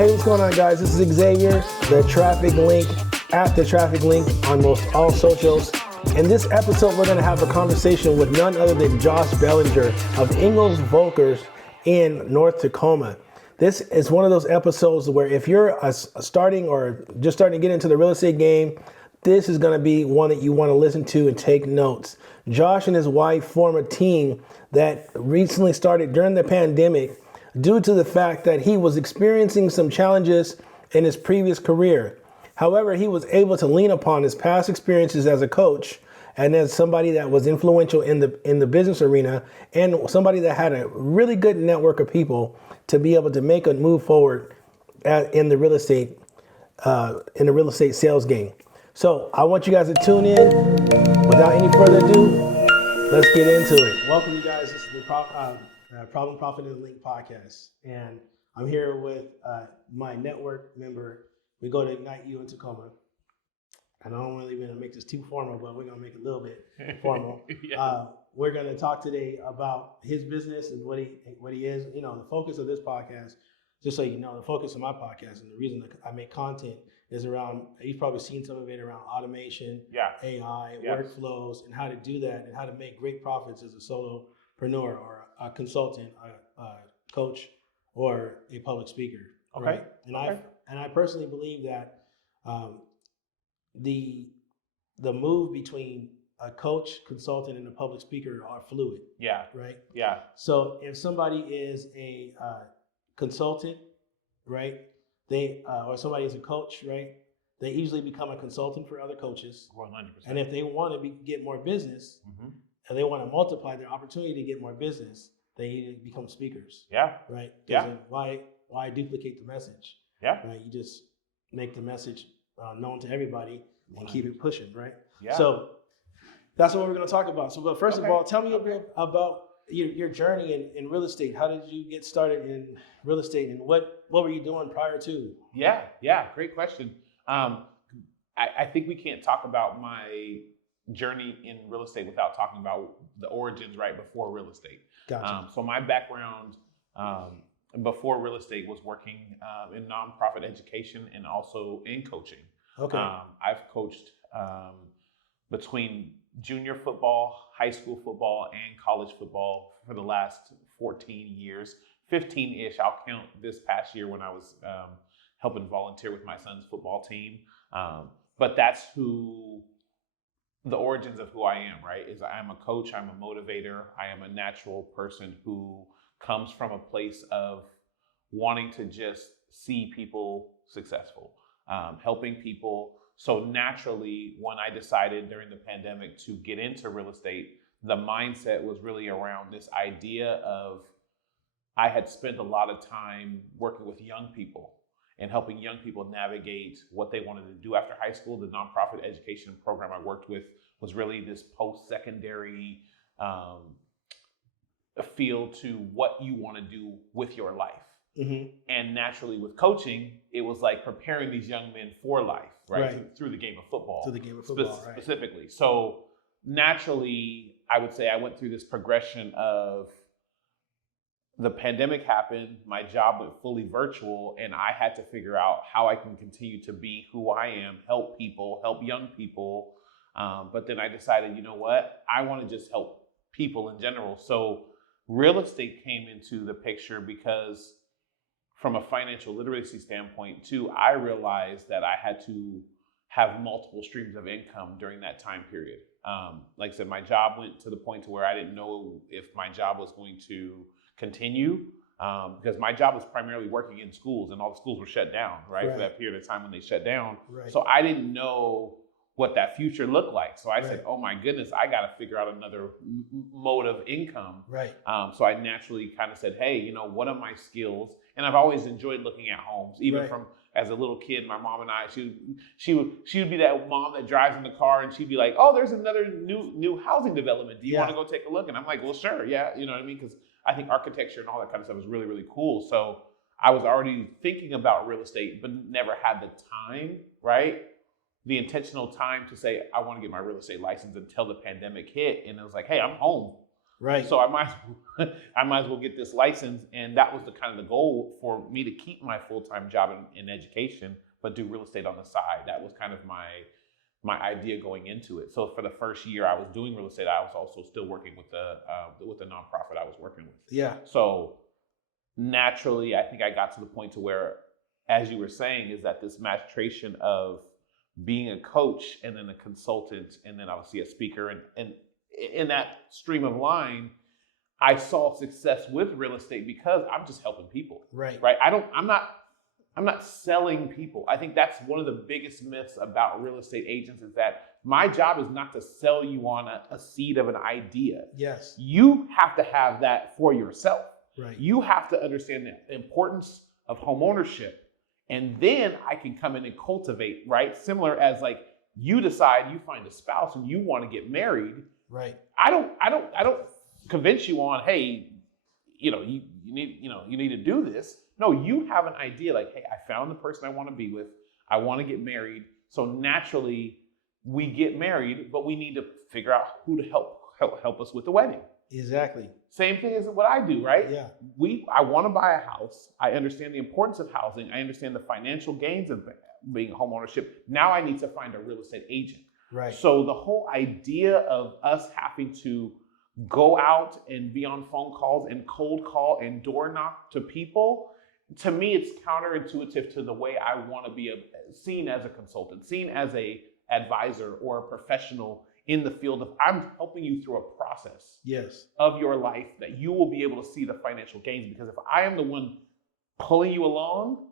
Hey, what's going on, guys? This is Xavier, the Traffic Link, at the Traffic Link on most all socials. In this episode, we're going to have a conversation with none other than Josh Bellinger of Engels, Volkers in North Tacoma. This is one of those episodes where if you're starting or just starting to get into the real estate game, this is going to be one that you want to listen to and take notes. Josh and his wife form a team that recently started during the pandemic due to the fact that he was experiencing some challenges in his previous career. However, he was able to lean upon his past experiences as a coach and as somebody that was influential in the business arena and somebody that had a really good network of people to be able to make a move forward in the real estate sales game. So I want you guys to tune in. Without any further ado, let's get into it. Welcome, you guys. This is the Problem, Profit, and Link podcast. And I'm here with my network member. We go to Ignite You in Tacoma. And I don't really want to make this too formal, but we're going to make it a little bit formal. Yeah. We're going to talk today about his business and what he is. You know, the focus of this podcast, just so you know, the focus of my podcast and the reason that I make content is around, you've probably seen some of it around automation, AI, workflows, and how to do that and how to make great profits as a solopreneur or a consultant, a coach, or a public speaker. Okay. Right? And I personally believe that the move between a coach, consultant, and a public speaker are fluid. Yeah. Right? Yeah. So if somebody is a consultant, right? Or somebody is a coach, right? They easily become a consultant for other coaches. 100%. And if they want to get more business, and they want to multiply their opportunity to get more business, they need to become speakers. Yeah. Right? Yeah. Why duplicate the message? Yeah. Right? You just make the message known to everybody and keep it pushing, right? Yeah. So that's what we're going to talk about. So, but first of all, tell me a bit about your journey in real estate. How did you get started in real estate, and what were you doing prior to? Yeah, great question. I think we can't talk about my journey in real estate without talking about the origins right before real estate. Gotcha. So my background before real estate was working in nonprofit education and also in coaching. Okay. I've coached between junior football, high school football, and college football for the last 14 years, 15-ish. I'll count this past year when I was helping volunteer with my son's football team. But that's the origins of who I am, right? Is I'm a coach, I'm a motivator, I am a natural person who comes from a place of wanting to just see people successful, helping people. So naturally, when I decided during the pandemic to get into real estate, the mindset was really around this idea of I had spent a lot of time working with young people and helping young people navigate what they wanted to do after high school. The nonprofit education program I worked with was really this post-secondary feel to what you want to do with your life. Mm-hmm. And naturally with coaching, it was like preparing these young men for life, right? Through the game of football. Through the game of football, specifically. So naturally, I would say I went through this progression of the pandemic happened, my job went fully virtual, and I had to figure out how I can continue to be who I am, help people, help young people. But then I decided, you know what? I want to just help people in general. So real estate came into the picture because from a financial literacy standpoint too, I realized that I had to have multiple streams of income during that time period. Like I said, my job went to the point to where I didn't know if my job was going to continue because my job was primarily working in schools and all the schools were shut down, right? For that period of time when they shut down. Right. So I didn't know what that future looked like. So I said, oh my goodness, I got to figure out another mode of income. Right. So I naturally kind of said, hey, you know, what are my skills? And I've always enjoyed looking at homes, even from as a little kid. My mom and I, she would be that mom that drives in the car and she'd be like, oh, there's another new housing development. Do you want to go take a look? And I'm like, well, sure. Yeah. You know what I mean? Because I think architecture and all that kind of stuff is really, really cool. So I was already thinking about real estate, but never had the time, right? The intentional time to say, I want to get my real estate license until the pandemic hit. And it was like, hey, I'm home. Right. So I might as well get this license. And that was the kind of the goal for me to keep my full-time job in education, but do real estate on the side. That was kind of my idea going into it. So for the first year I was doing real estate, I was also still working with the nonprofit I was working with. Yeah. So naturally, I think I got to the point to where, as you were saying, is that this maturation of being a coach and then a consultant and then obviously a speaker, and in that stream of line, I saw success with real estate because I'm just helping people. Right. I'm not selling people. I think that's one of the biggest myths about real estate agents, is that my job is not to sell you on a seed of an idea. Yes. You have to have that for yourself. Right. You have to understand the importance of home ownership. And then I can come in and cultivate, right? Similar as like you decide you find a spouse and you want to get married. Right. I don't convince you on, hey, you need to do this. No, you have an idea like, hey, I found the person I want to be with. I want to get married. So naturally we get married, but we need to figure out who to help us with the wedding. Exactly. Same thing as what I do, right? Yeah. I want to buy a house. I understand the importance of housing. I understand the financial gains of being home ownership. Now I need to find a real estate agent. Right. So the whole idea of us having to go out and be on phone calls and cold call and door knock to people, to me, it's counterintuitive to the way I want to be seen as a consultant, seen as a advisor or a professional in the field of, I'm helping you through a process of your life that you will be able to see the financial gains. Because if I am the one pulling you along,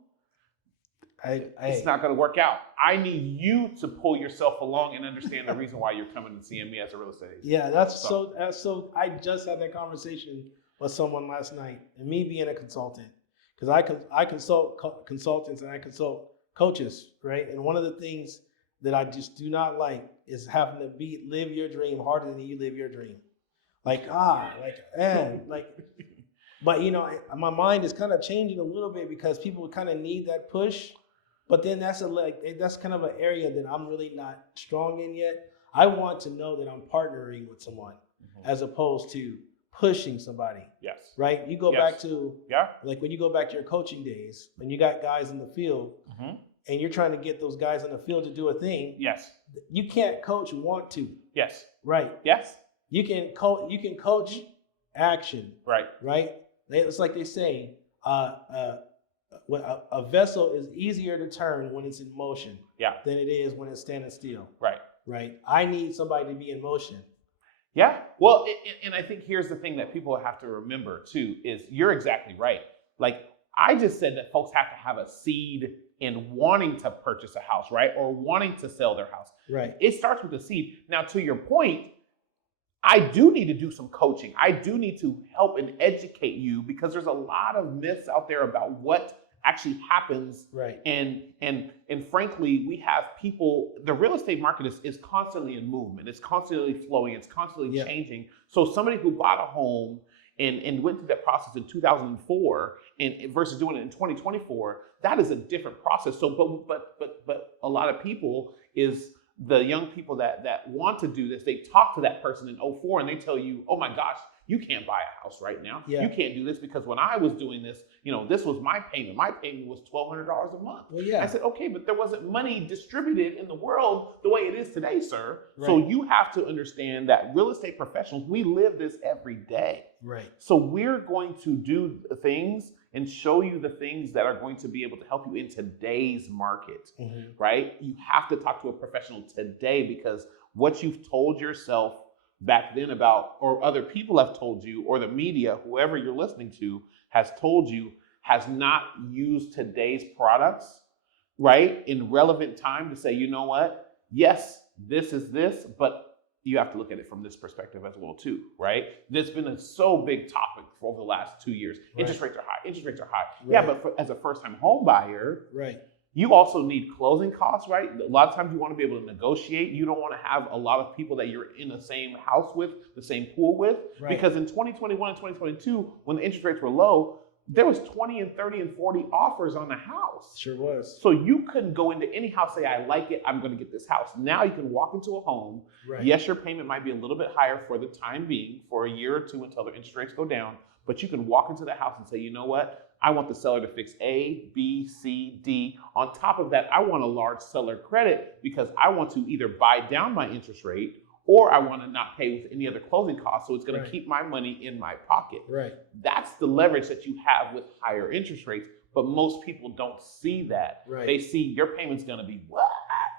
it's not going to work out. I need you to pull yourself along and understand the reason why you're coming and seeing me as a real estate agent. Yeah, that's so. I just had that conversation with someone last night, and me being a consultant, because I consult consultants and I consult coaches, right? And one of the things that I just do not like is having to live your dream harder than you live your dream. But my mind is kind of changing a little bit because people kind of need that push. But then that's kind of an area that I'm really not strong in yet. I want to know that I'm partnering with someone as opposed to pushing somebody. Yes. Right? You go back to like when you go back to your coaching days, when you got guys in the field and you're trying to get those guys in the field to do a thing. Yes. You can't coach want to. Yes. Right. Yes. You can coach action. Right. Right? It's like they say, a vessel is easier to turn when it's in motion than it is when it's standing still. Right. Right. I need somebody to be in motion. Yeah. Well, and I think here's the thing that people have to remember too, is you're exactly right. Like I just said that folks have to have a seed in wanting to purchase a house, right? Or wanting to sell their house. Right. It starts with a seed. Now, to your point, I do need to do some coaching. I do need to help and educate you because there's a lot of myths out there about what actually happens. Right. And frankly, we have people, the real estate market is constantly in movement. It's constantly flowing. It's constantly changing. So somebody who bought a home and went through that process in 2004 and versus doing it in 2024, that is a different process. So, but a lot of people is the young people that want to do this, they talk to that person in 2004 and they tell you, oh my gosh, you can't buy a house right now. Yeah. You can't do this because when I was doing this, this was my payment. My payment was $1,200 a month. Well, yeah. I said, okay, but there wasn't money distributed in the world the way it is today, sir. Right. So you have to understand that real estate professionals, we live this every day. Right. So we're going to do things and show you the things that are going to be able to help you in today's market, right? You have to talk to a professional today because what you've told yourself back then about, or other people have told you, or the media, whoever you're listening to has told you, has not used today's products, right, in relevant time to say, you know what, yes, this is this, but you have to look at it from this perspective as well too, right? There's been a so big topic for over the last 2 years. Right. Interest rates are high. Right. Yeah, but as a first-time home buyer, right, you also need closing costs, right? A lot of times you want to be able to negotiate. You don't want to have a lot of people that you're in the same house with, the same pool with, right. Because in 2021 and 2022, when the interest rates were low, there was 20 and 30 and 40 offers on the house. Sure was. So you couldn't go into any house, say, I like it, I'm going to get this house. Now you can walk into a home. Right. Yes, your payment might be a little bit higher for the time being, for a year or two until the interest rates go down. But you can walk into the house and say, you know what? I want the seller to fix A, B, C, D. On top of that, I want a large seller credit because I want to either buy down my interest rate or I want to not pay with any other closing costs, so it's going to keep my money in my pocket. Right. That's the leverage that you have with higher interest rates, but most people don't see that. Right. They see your payment's going to be what?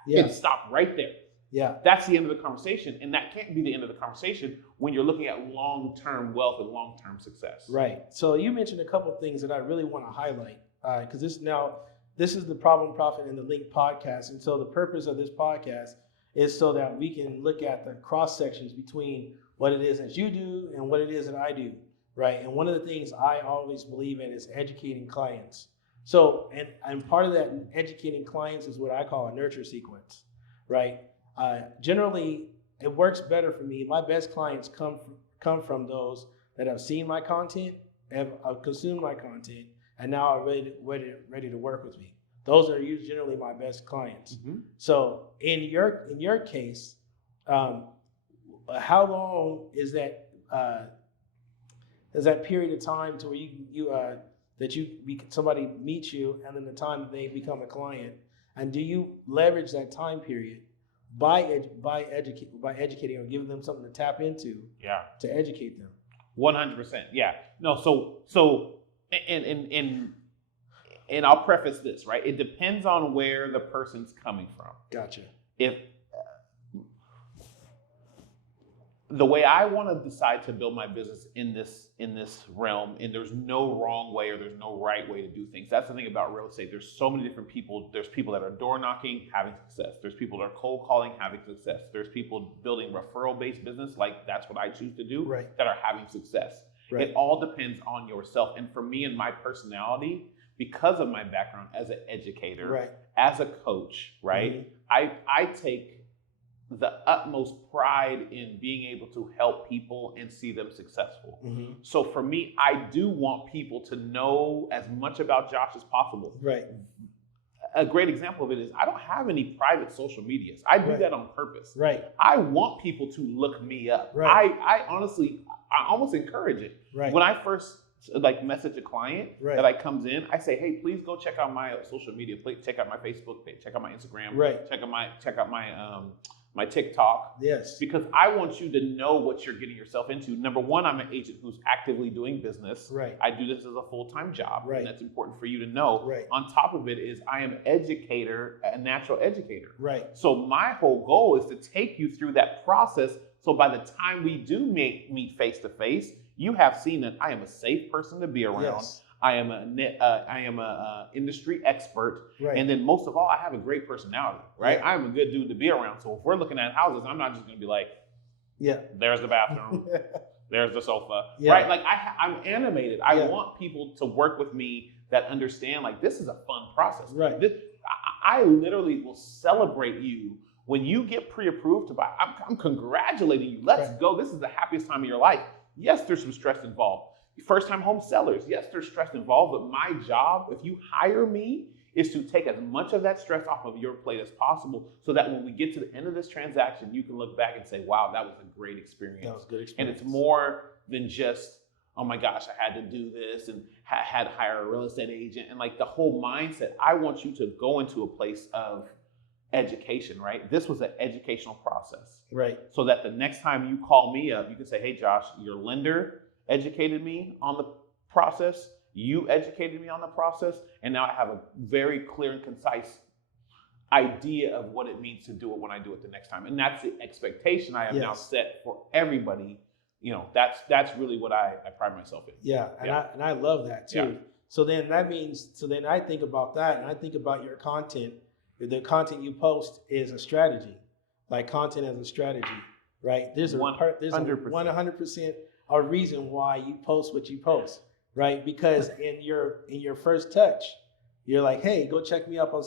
Yeah. And stop right there. Yeah. That's the end of the conversation, and that can't be the end of the conversation when you're looking at long-term wealth and long-term success. Right. So you mentioned a couple of things that I really want to highlight, because this is the Problem, Profit, and the Link podcast, and so the purpose of this podcast is so that we can look at the cross sections between what it is that you do and what it is that I do, right? And one of the things I always believe in is educating clients. So, and part of that educating clients is what I call a nurture sequence, right? Generally, it works better for me. My best clients come from those that have seen my content, have consumed my content, and now are ready to work with me. Those are generally my best clients. Mm-hmm. So in your case, how long is that period of time to where somebody meets you and then the time they become a client, and do you leverage that time period by educating or giving them something to tap into? Yeah. To educate them. 100%. Yeah. No. So and I'll preface this, right? It depends on where the person's coming from. Gotcha. If the way I want to decide to build my business in this realm, and there's no wrong way or there's no right way to do things. That's the thing about real estate. There's so many different people. There's people that are door knocking, having success. There's people that are cold calling, having success. There's people building referral-based business, like that's what I choose to do, right, that are having success. Right. It all depends on yourself. And for me and my personality, because of my background as an educator, right, as a coach, right, mm-hmm, I take the utmost pride in being able to help people and see them successful. Mm-hmm. So for me, I do want people to know as much about Josh as possible. Right. A great example of it is I don't have any private social medias. I do that on purpose. Right. I want people to look me up. Right. I honestly, I almost encourage it. Right. When I first message a client that comes in, I say, hey, please go check out my social media. Please check out my Facebook page, check out my Instagram, check out my TikTok. Yes. Because I want you to know what you're getting yourself into. Number one, I'm an agent who's actively doing business. Right. I do this as a full-time job. Right. And that's important for you to know. Right. On top of it is I am an educator, a natural educator. Right. So my whole goal is to take you through that process. So by the time we do meet face-to-face, you have seen that I am a safe person to be around. Yes. I am a industry expert, right, and then most of all, I have a great personality, right? Yeah. I'm a good dude to be around. So if we're looking at houses, I'm not just going to be like, yeah, there's the bathroom, there's the sofa, right? Like I'm animated. I want people to work with me that understand like this is a fun process, right? I literally will celebrate you when you get pre-approved to buy. I'm congratulating you. Let's go. This is the happiest time of your life. Yes, there's some stress involved. First-time home sellers, yes, there's stress involved, but my job, if you hire me, is to take as much of that stress off of your plate as possible so that when we get to the end of this transaction, you can look back and say, wow, that was a great experience. That was a good experience. And it's more than just, oh my gosh, I had to do this and had to hire a real estate agent. And like the whole mindset, I want you to go into a place of education, right? This was an educational process. Right. So that the next time you call me up, you can say, hey, Josh, your lender educated me on the process, you educated me on the process, and now I have a very clear and concise idea of what it means to do it when I do it the next time. And that's the expectation I have now set for everybody. You know, that's really what I pride myself in. Yeah, and I love that too. Yeah. So then I think about that, and I think about your content. The content you post is a strategy, like content as a strategy, right? There's 100% a reason why you post what you post, right? Because in your first touch, you're like, hey, go check me out on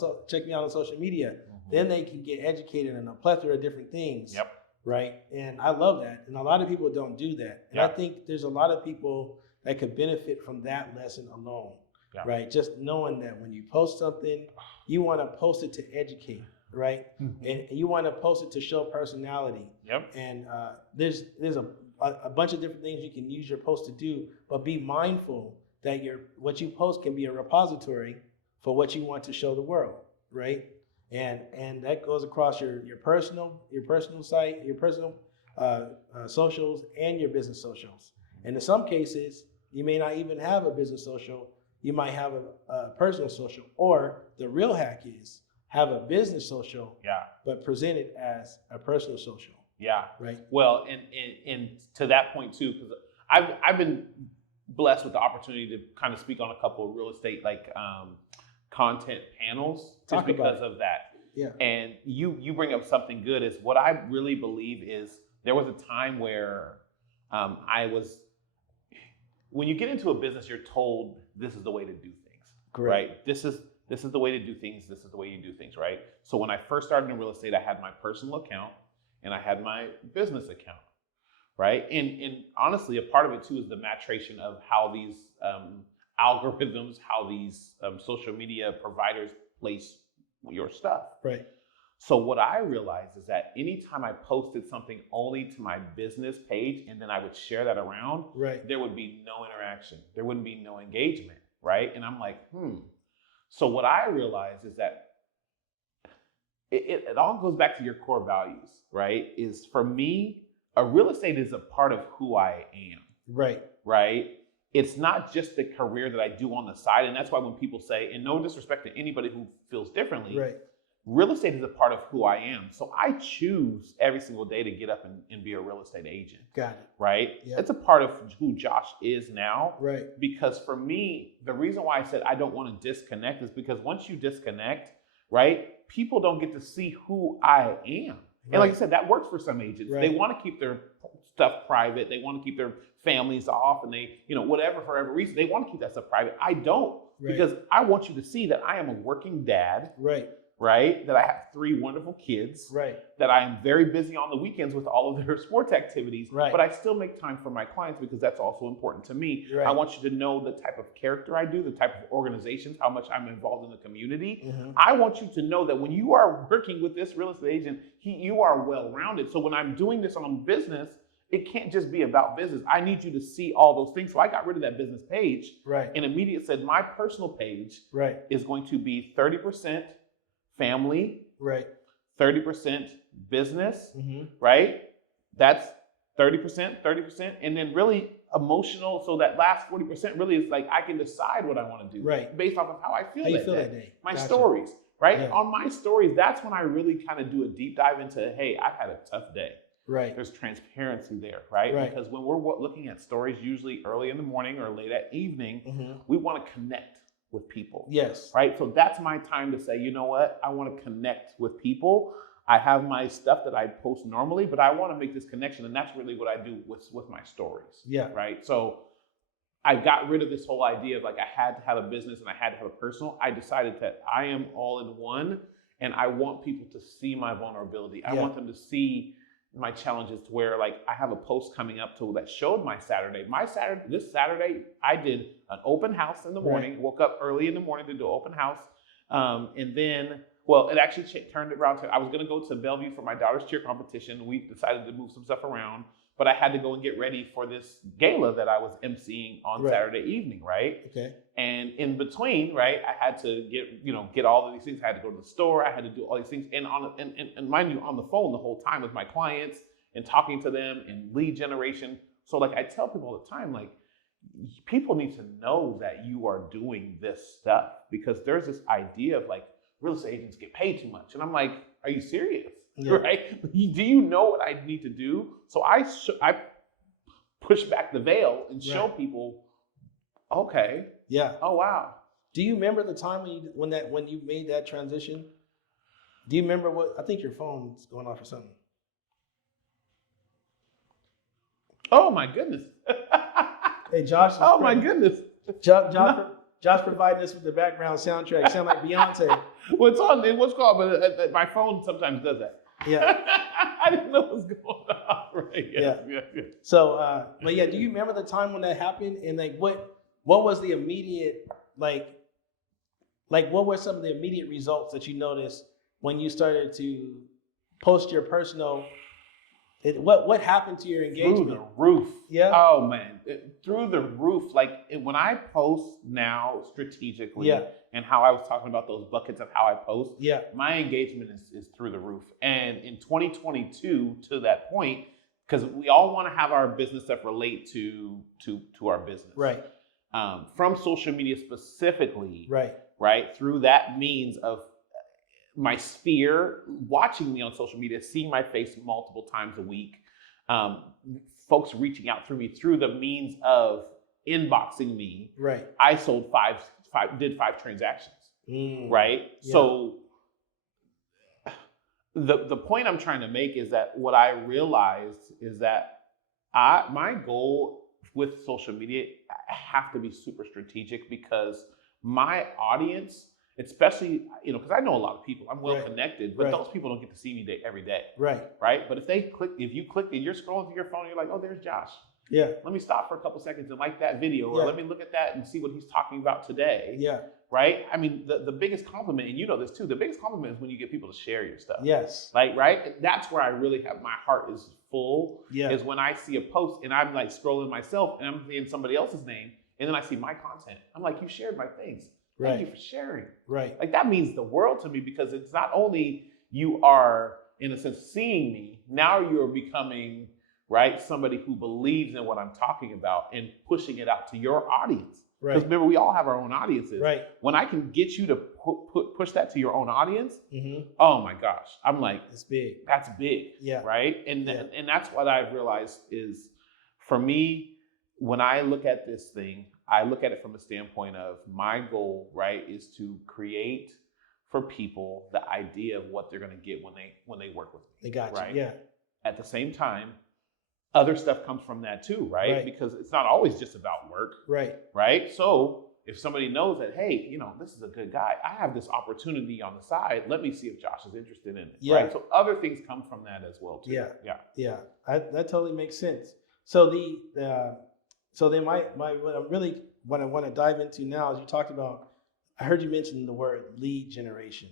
social media. Mm-hmm. Then they can get educated in a plethora of different things. Yep. Right. And I love that. And a lot of people don't do that. And I think there's a lot of people that could benefit from that lesson alone, right? Just knowing that when you post something, you want to post it to educate, right? And you want to post it to show personality. And there's a bunch of different things you can use your post to do, but be mindful that what you post can be a repository for what you want to show the world, right? And that goes across your personal site, your personal socials, and your business socials. And in some cases, you may not even have a business social. You might have a personal social, or the real hack is have a business social, but present it as a personal social. Right. Well, and to that point too, because I've been blessed with the opportunity to kind of speak on a couple of real estate content panels just because of that. And you bring up something good. Is what I really believe is there was a time where when you get into a business, you're told this is the way to do things, right? This is the way to do things. This is the way you do things, right? So when I first started in real estate, I had my personal account and I had my business account, right? And honestly, a part of it too is the maturation of how these algorithms, how these social media providers place your stuff. Right. So what I realized is that anytime I posted something only to my business page and then I would share that around, there would be no interaction. There wouldn't be no engagement, right? And I'm like, So what I realized is that it all goes back to your core values, right? Is for me, a real estate is a part of who I am. Right? It's not just the career that I do on the side. And that's why when people say, and no disrespect to anybody who feels differently, real estate is a part of who I am. So I choose every single day to get up and be a real estate agent. Got it. Right? It's a part of who Josh is now. Because for me, the reason why I said I don't want to disconnect is because once you disconnect, right, people don't get to see who I am. And like I said, that works for some agents. They want to keep their stuff private. They want to keep their families off, and they, whatever, for every reason, they want to keep that stuff private. I don't, because I want you to see that I am a working dad. Right? That I have 3 wonderful kids. That I am very busy on the weekends with all of their sports activities. But I still make time for my clients because that's also important to me. I want you to know the type of character I do, the type of organizations, how much I'm involved in the community. I want you to know that when you are working with this real estate agent, you are well-rounded. So when I'm doing this on business, it can't just be about business. I need you to see all those things. So I got rid of that business page and immediately said my personal page is going to be 30% family, 30% business, right? That's 30%, and then really emotional. So that last 40% really is like I can decide what I want to do based off of how I feel, that day. My stories, right? On my stories, that's when I really kind of do a deep dive into, hey, I've had a tough day. There's transparency there, right? Because when we're looking at stories, usually early in the morning or late at evening, we want to connect with people. Right? So that's my time to say, you know what? I want to connect with people. I have my stuff that I post normally, but I want to make this connection. And that's really what I do with my stories. Right? So I got rid of this whole idea of like I had to have a business and I had to have a personal. I decided that I am all in one, and I want people to see my vulnerability. I want them to see my challenges, to where like I have a post coming up that showed my Saturday. This Saturday, I did an open house in the morning, woke up early in the morning to do an open house. And then, it actually turned around to, I was going to go to Bellevue for my daughter's cheer competition. We decided to move some stuff around, but I had to go and get ready for this gala that I was emceeing on Saturday evening, right? And in between, right, I had to get all of these things. I had to go to the store. I had to do all these things. And mind you, on the phone the whole time with my clients and talking to them and lead generation. So like I tell people all the time, like, people need to know that you are doing this stuff, because there's this idea of like real estate agents get paid too much. And I'm like, are you serious? Right? Do you know what I need to do? So I push back the veil and show people, okay. Oh, wow. Do you remember the time when you made that transition? Do you remember I think your phone's going off or something. Oh my goodness. Hey, Josh. Oh my goodness. Josh providing us with the background soundtrack. Sound like Beyonce. Well, it's on what's called, but my phone sometimes does that. Yeah. I didn't know what was going on. Right. Yeah. So, but yeah, do you remember the time when that happened? And like, what was the immediate, like what were some of the immediate results that you noticed when you started to post your personal? What happened to your engagement? Through the roof. Yeah. Oh man, through the roof. Like when I post now strategically, and how I was talking about those buckets of how I post, my engagement is through the roof. And in 2022, to that point, because we all want to have our business stuff relate to our business, right? From social media specifically, right, through that means of my sphere, watching me on social media, seeing my face multiple times a week, folks reaching out through me through the means of inboxing me. Right. I sold did five transactions. Right. Yeah. So the point I'm trying to make is that what I realized is that my goal with social media, I have to be super strategic because my audience, especially, because I know a lot of people, I'm well connected, but those people don't get to see me every day. Right. But if you click and you're scrolling through your phone, you're like, oh, there's Josh. Yeah. Let me stop for a couple seconds and like that video, or let me look at that and see what he's talking about today. Yeah. Right. I mean, the biggest compliment, and you know this too, the biggest compliment is when you get people to share your stuff. Yes. Like, right. That's where I really have, my heart is full. Yeah. Is when I see a post and I'm like scrolling myself and I'm seeing somebody else's name and then I see my content. I'm like, you shared my things. Thank you for sharing. Right. Like that means the world to me because it's not only you are, in a sense, seeing me, now you're becoming, somebody who believes in what I'm talking about and pushing it out to your audience. Right. Because remember, we all have our own audiences. Right. When I can get you to push that to your own audience, oh my gosh, I'm like, it's big. That's big. Yeah. Right. And and that's what I've realized is, for me, when I look at this thing, I look at it from a standpoint of my goal, is to create for people the idea of what they're going to get when they work with me. They got you. Yeah. At the same time, other stuff comes from that too, right? Because it's not always just about work. Right. Right. So if somebody knows that, hey, this is a good guy, I have this opportunity on the side. Let me see if Josh is interested in it. Yeah. Right. So other things come from that as well too. Yeah. Yeah. Yeah. That totally makes sense. So so then what I want to dive into now is you talked about, I heard you mention the word lead generation.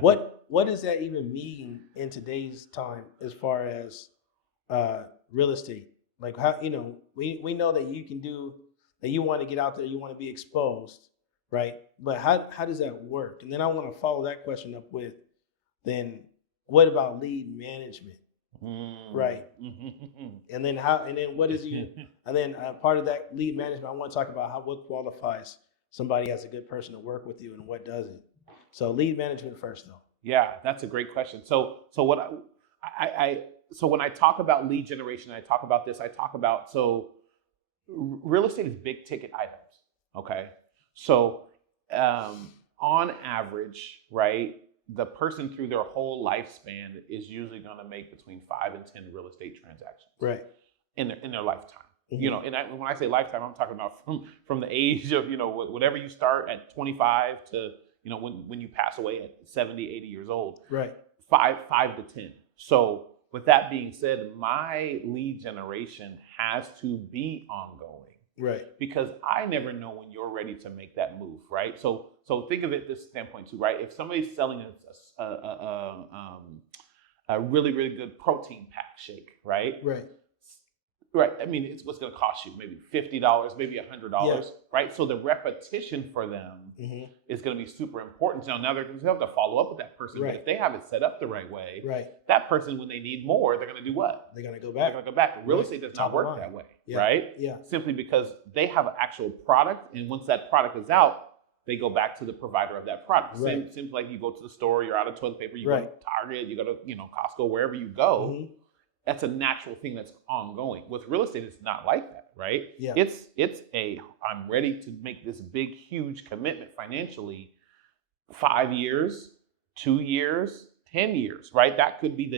What does that even mean in today's time as far as real estate? Like how, we know that you can do, that you want to get out there, you want to be exposed, right? But how does that work? And then I want to follow that question up with, then what about lead management? Right. And then what is and then part of that lead management, I want to talk about what qualifies somebody as a good person to work with you and what doesn't. So lead management first though. Yeah, that's a great question. So what so when I talk about lead generation, I talk about this, real estate is big ticket items. Okay. So on average, the person through their whole lifespan is usually going to make between 5 and 10 real estate transactions, in their lifetime. And when I say lifetime, I'm talking about from the age of whatever you start at 25 to when you pass away at 70, 80 years old. Right. 5 to 10. So with that being said, my lead generation has to be ongoing. Right. Because I never know when you're ready to make that move, right? So think of it this standpoint too, right? If somebody's selling a really, really good protein pack shake, right? Right. Right. I mean, it's what's going to cost you maybe $50, maybe $100, right? So the repetition for them is going to be super important. Now they're going to have to follow up with that person. Right. But if they have it set up the right way, that person, when they need more, they're going to do what? They're going to go back. They're going to go back. Real estate does not work that way, right? Yeah. Simply because they have an actual product, and once that product is out, they go back to the provider of that product. Right. Seems like you go to the store, you're out of toilet paper, you go to Target, you go to Costco, wherever you go. That's a natural thing that's ongoing. With real estate, it's not like that, right? Yeah. I'm ready to make this big, huge commitment financially. 5 years, 2 years, 10 years, right? That could be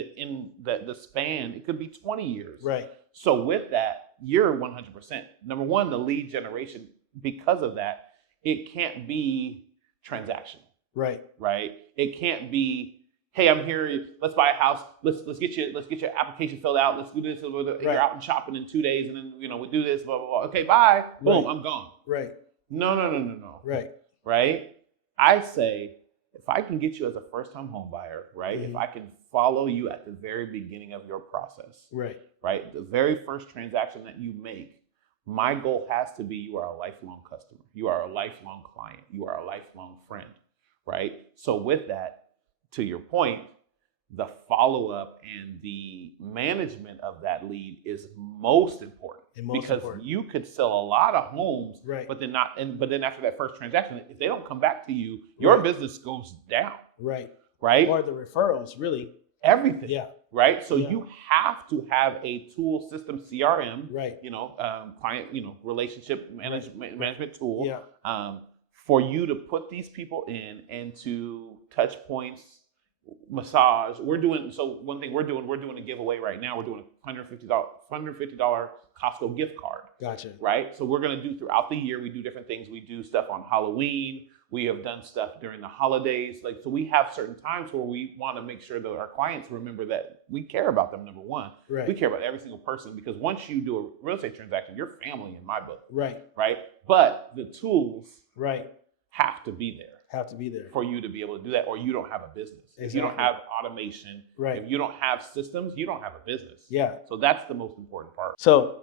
the span. It could be 20 years. Right. So with that, you're 100%. Number one, the lead generation, because of that, it can't be transactional. Right. Right. It can't be, hey, I'm here. Let's buy a house. Let's get your application filled out. Let's do this. You're out and shopping in 2 days, and then we do this. Blah blah blah. Okay, bye. Boom, I'm gone. Right. No. Right. Right. I say, if I can get you as a first-time home buyer, right? If I can follow you at the very beginning of your process, right? The very first transaction that you make, my goal has to be you are a lifelong customer. You are a lifelong client. You are a lifelong friend, right? So with that, to your point, the follow-up and the management of that lead is most important because you could sell a lot of homes, but then after that first transaction, if they don't come back to you, your business goes down. Right. Or the referrals, really. Everything. Yeah. Right. So you have to have a tool system, CRM, client, relationship management tool, for you to put these people in and to touch points, massage. One thing we're doing a giveaway right now. We're doing a $150 Costco gift card. Gotcha. Right. So we're going to do throughout the year. We do different things. We do stuff on Halloween. We have done stuff during the holidays. So we have certain times where we want to make sure that our clients remember that we care about them. Number one, we care about every single person, because once you do a real estate transaction, you're family in my book. Right. But the tools have to be there. For you to be able to do that, or you don't have a business. Exactly. If you don't have automation, if you don't have systems, you don't have a business. Yeah. So that's the most important part. So,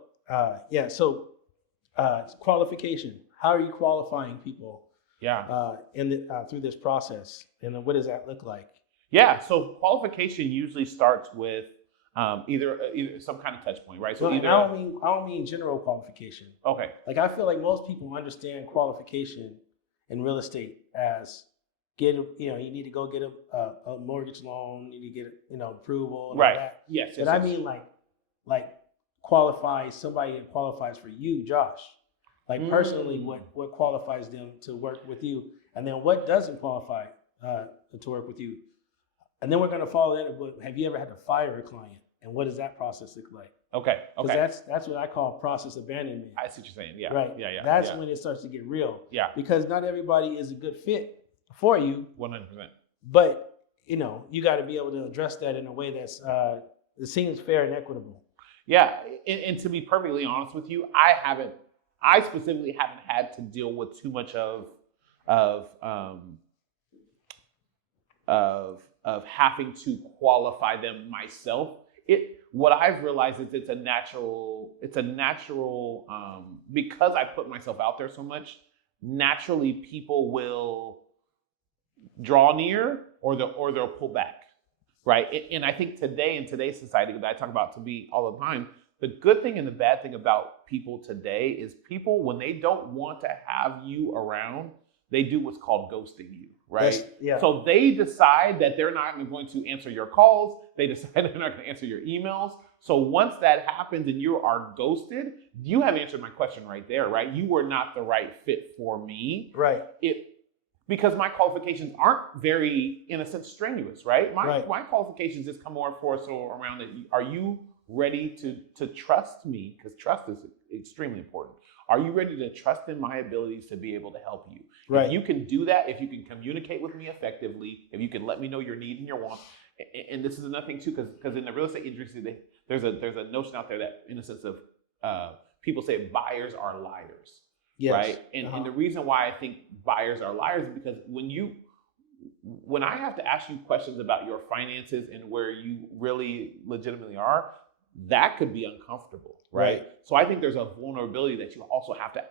qualification. How are you qualifying people? Through this process, and what does that look like? Yeah. So qualification usually starts with either some kind of touch point, right? So I don't mean general qualification. Okay. Like, I feel like most people understand qualification in real estate as you need to go get a mortgage loan, you need to get approval, and all that. Yes. But I mean like qualify somebody that qualifies for you, Josh. Like personally, what qualifies them to work with you, and then what doesn't qualify to work with you, and then we're going to follow that. But have you ever had to fire a client, and what does that process look like? Okay. Because that's what I call process abandonment. I see what you're saying. Yeah. Right. Yeah. That's when it starts to get real. Yeah. Because not everybody is a good fit for you. 100%. But you got to be able to address that in a way that's that seems fair and equitable. Yeah. And to be perfectly honest with you, I specifically haven't had to deal with too much of having to qualify them myself. What I've realized is it's a natural because I put myself out there so much, naturally people will draw near or they'll pull back, right? And I think today, in today's society, that I talk about to be all the time, the good thing and the bad thing about people today is people, when they don't want to have you around, they do what's called ghosting you, right? So they decide that they're not going to answer your calls. They decide they're not going to answer your emails. So once that happens and you are ghosted, you have answered my question right there, right? You were not the right fit for me. Right. Because my qualifications aren't very, in a sense, strenuous, right? My qualifications just come more for so around that. Are you ready to trust me? Because trust is extremely important. Are you ready to trust in my abilities to be able to help you? Right. If you can do that, if you can communicate with me effectively, if you can let me know your need and your wants, and this is another thing too, because in the real estate industry, there's a notion out there that, in the sense of people say buyers are liars, right? And the reason why I think buyers are liars is because when I have to ask you questions about your finances and where you really legitimately are, that could be uncomfortable, right? So I think there's a vulnerability that you also have to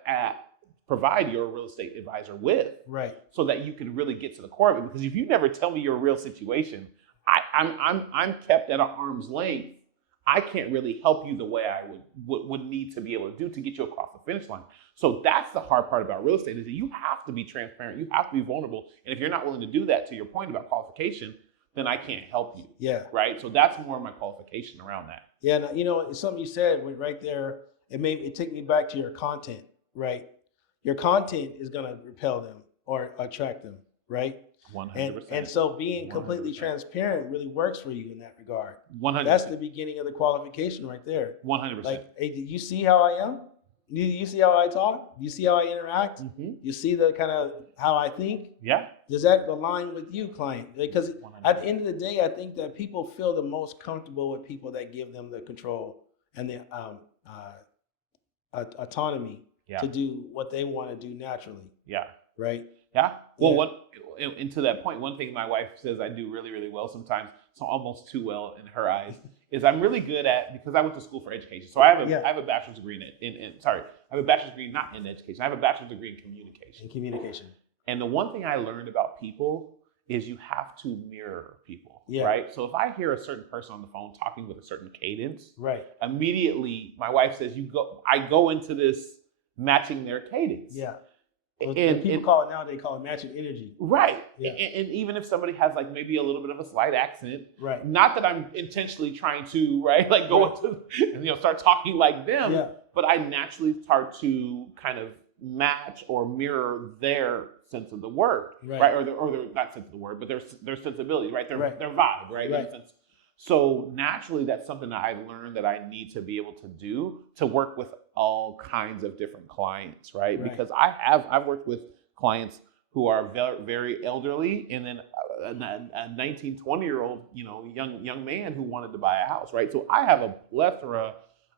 provide your real estate advisor with, right? So that you can really get to the core of it. Because if you never tell me your real situation, I'm kept at an arm's length. I can't really help you the way I would need to be able to do to get you across the finish line. So that's the hard part about real estate, is that you have to be transparent, you have to be vulnerable, and if you're not willing to do that, to your point about qualification, then I can't help you. Yeah. Right. So that's more of my qualification around that. Yeah. Now, it's something you said right there. It took me back to your content, right? Your content is going to repel them or attract them, right? 100%. And so being completely 100%. Transparent really works for you in that regard. 100%. That's the beginning of the qualification right there. 100%. Like, hey, did you see how I am? You see how I talk? You see how I interact? Mm-hmm. You see the kind of how I think? Yeah. Does that align with you, client? Because at the end of the day, I think that people feel the most comfortable with people that give them the control and the autonomy to do what they want to do naturally. Yeah. Right? Yeah. Well, and to that point, one thing my wife says I do really, really well sometimes, so almost too well in her eyes, is I'm really good at, because I went to school for education. So I have a bachelor's degree I have a bachelor's degree not in education. I have a bachelor's degree in communication. And the one thing I learned about people is you have to mirror people, right? So if I hear a certain person on the phone talking with a certain cadence, right, immediately my wife says, I go into this matching their cadence. Yeah. Well, and people call it now, they call it matching energy. Right. Yeah. And even if somebody has like maybe a little bit of a slight accent, right, not that I'm intentionally trying to, right, like go into and start talking like them, but I naturally start to kind of match or mirror their sense of the word, right? Or their not sense of the word, but their sensibility, right? Their vibe, right? So naturally, that's something that I learned that I need to be able to do to work with all kinds of different clients, right? Because I've worked with clients who are very, very elderly, and then a 19, 20-year-old, young man who wanted to buy a house, right? So I have a plethora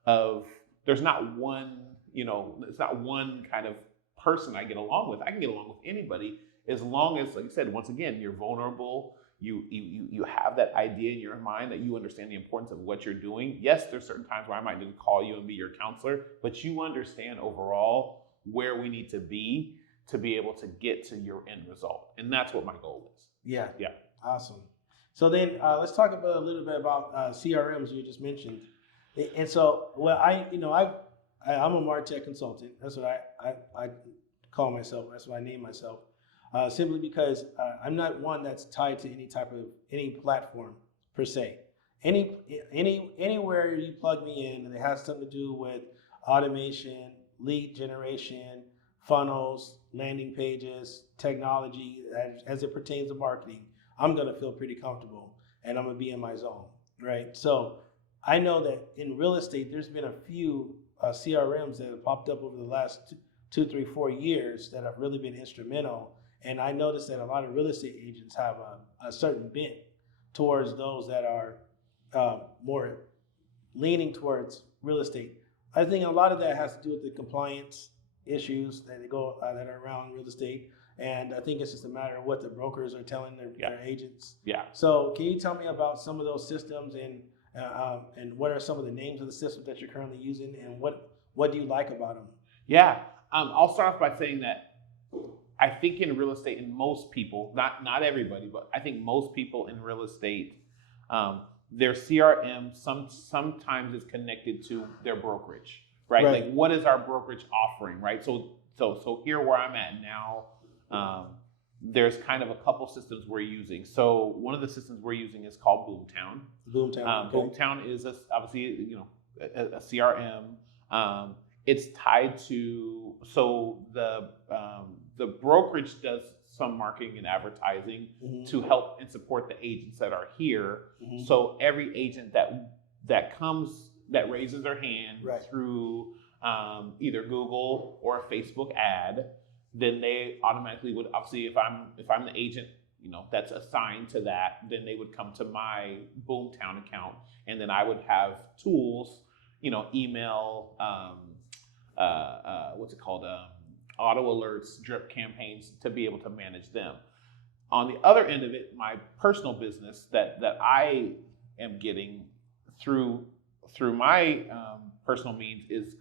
of. There's not one, it's not one kind of person I get along with. I can get along with anybody as long as, like I said, once again, you're vulnerable. You have that idea in your mind that you understand the importance of what you're doing. Yes, there's certain times where I might need to call you and be your counselor, but you understand overall where we need to be able to get to your end result. And that's what my goal is. Yeah. Yeah. Awesome. So then let's talk a little bit about CRMs you just mentioned. And so, I'm a MarTech consultant. That's what I call myself. That's what I name myself. Simply because I'm not one that's tied to any platform per se. Anywhere you plug me in and it has something to do with automation, lead generation, funnels, landing pages, technology as it pertains to marketing, I'm gonna feel pretty comfortable and I'm gonna be in my zone, right? So I know that in real estate, there's been a few CRMs that have popped up over the last 2, 3, 4 years that have really been instrumental. And I noticed that a lot of real estate agents have a certain bent towards those that are more leaning towards real estate. I think a lot of that has to do with the compliance issues that are around real estate. And I think it's just a matter of what the brokers are telling their agents. Yeah. So can you tell me about some of those systems and what are some of the names of the systems that you're currently using and what do you like about them? Yeah. I'll start off by saying that I think in real estate, and most people, not everybody, but I think most people in real estate, their CRM sometimes is connected to their brokerage, right? Like, what is our brokerage offering, right? So here where I'm at now, there's kind of a couple systems we're using. So one of the systems we're using is called Boomtown. Boomtown is obviously a CRM. It's tied to the brokerage does some marketing and advertising to help and support the agents that are here. So every agent that raises their hand through either Google or a Facebook ad, then they automatically would, obviously if I'm the agent, that's assigned to that, then they would come to my Boomtown account, and then I would have tools, email, auto alerts, drip campaigns to be able to manage them. On the other end of it, my personal business that I am getting through my personal means is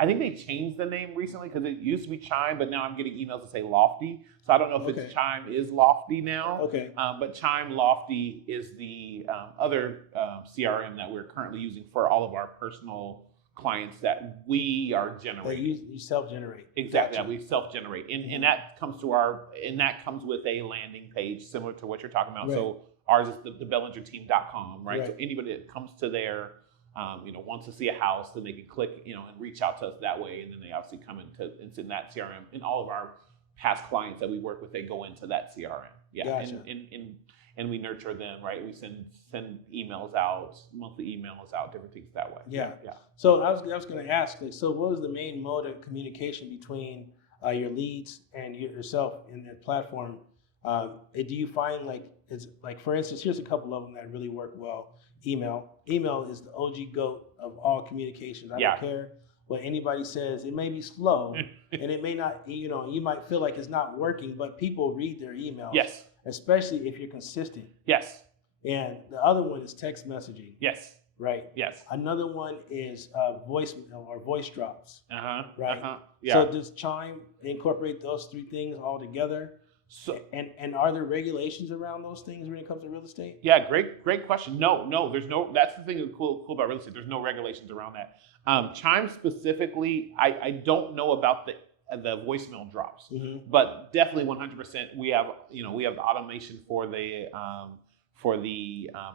I think they changed the name recently because it used to be Chime, but now I'm getting emails that say Lofty. So I don't know if it's Chime is Lofty now. Okay. But Chime Lofty is the other CRM that we're currently using for all of our personal clients that we are generating. You self-generate. Exactly. Gotcha. We self-generate. And that comes with a landing page similar to what you're talking about. Right. So ours is the BellingerTeam.com, right? So anybody that comes to there, wants to see a house, then they can click, and reach out to us that way. And then they obviously come into that CRM. And all of our past clients that we work with, they go into that CRM. Yeah. Gotcha. And we nurture them, right? We send emails out, monthly emails out, different things that way. Yeah. Yeah. So I was going to ask, like, so what was the main mode of communication between your leads and yourself in that platform? Do you find like, it's like, for instance, here's a couple of them that really work well. Email is the OG GOAT of all communications. I don't care what anybody says. It may be slow and it may not, you might feel like it's not working, but people read their emails. Yes. Especially if you're consistent. Yes. And the other one is text messaging. Yes. Right. Yes. Another one is voicemail or voice drops. Right. Yeah. So does Chime incorporate those three things all together? So and are there regulations around those things when it comes to real estate? Yeah, great question. No, there's no. That's the thing that's cool about real estate. There's no regulations around that. Chime specifically, I don't know about the voicemail drops, but definitely 100%. We have the automation for the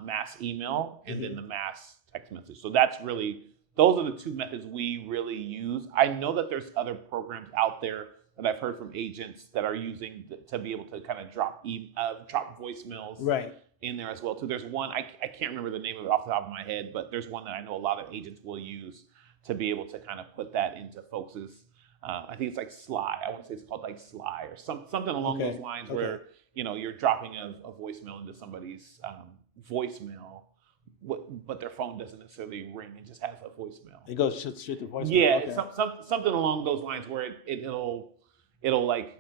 mass email and then the mass text message. So those are the two methods we really use. I know that there's other programs out there that I've heard from agents that are using to be able to kind of drop voicemails in there as well too. There's one, I can't remember the name of it off the top of my head, but there's one that I know a lot of agents will use to be able to kind of put that into folks', I think it's like Sly. I want to say it's called like Sly or something along those lines where, you're dropping a voicemail into somebody's voicemail, but their phone doesn't necessarily ring. It just has a voicemail. It goes straight to voicemail. Yeah, something along those lines where it'll like,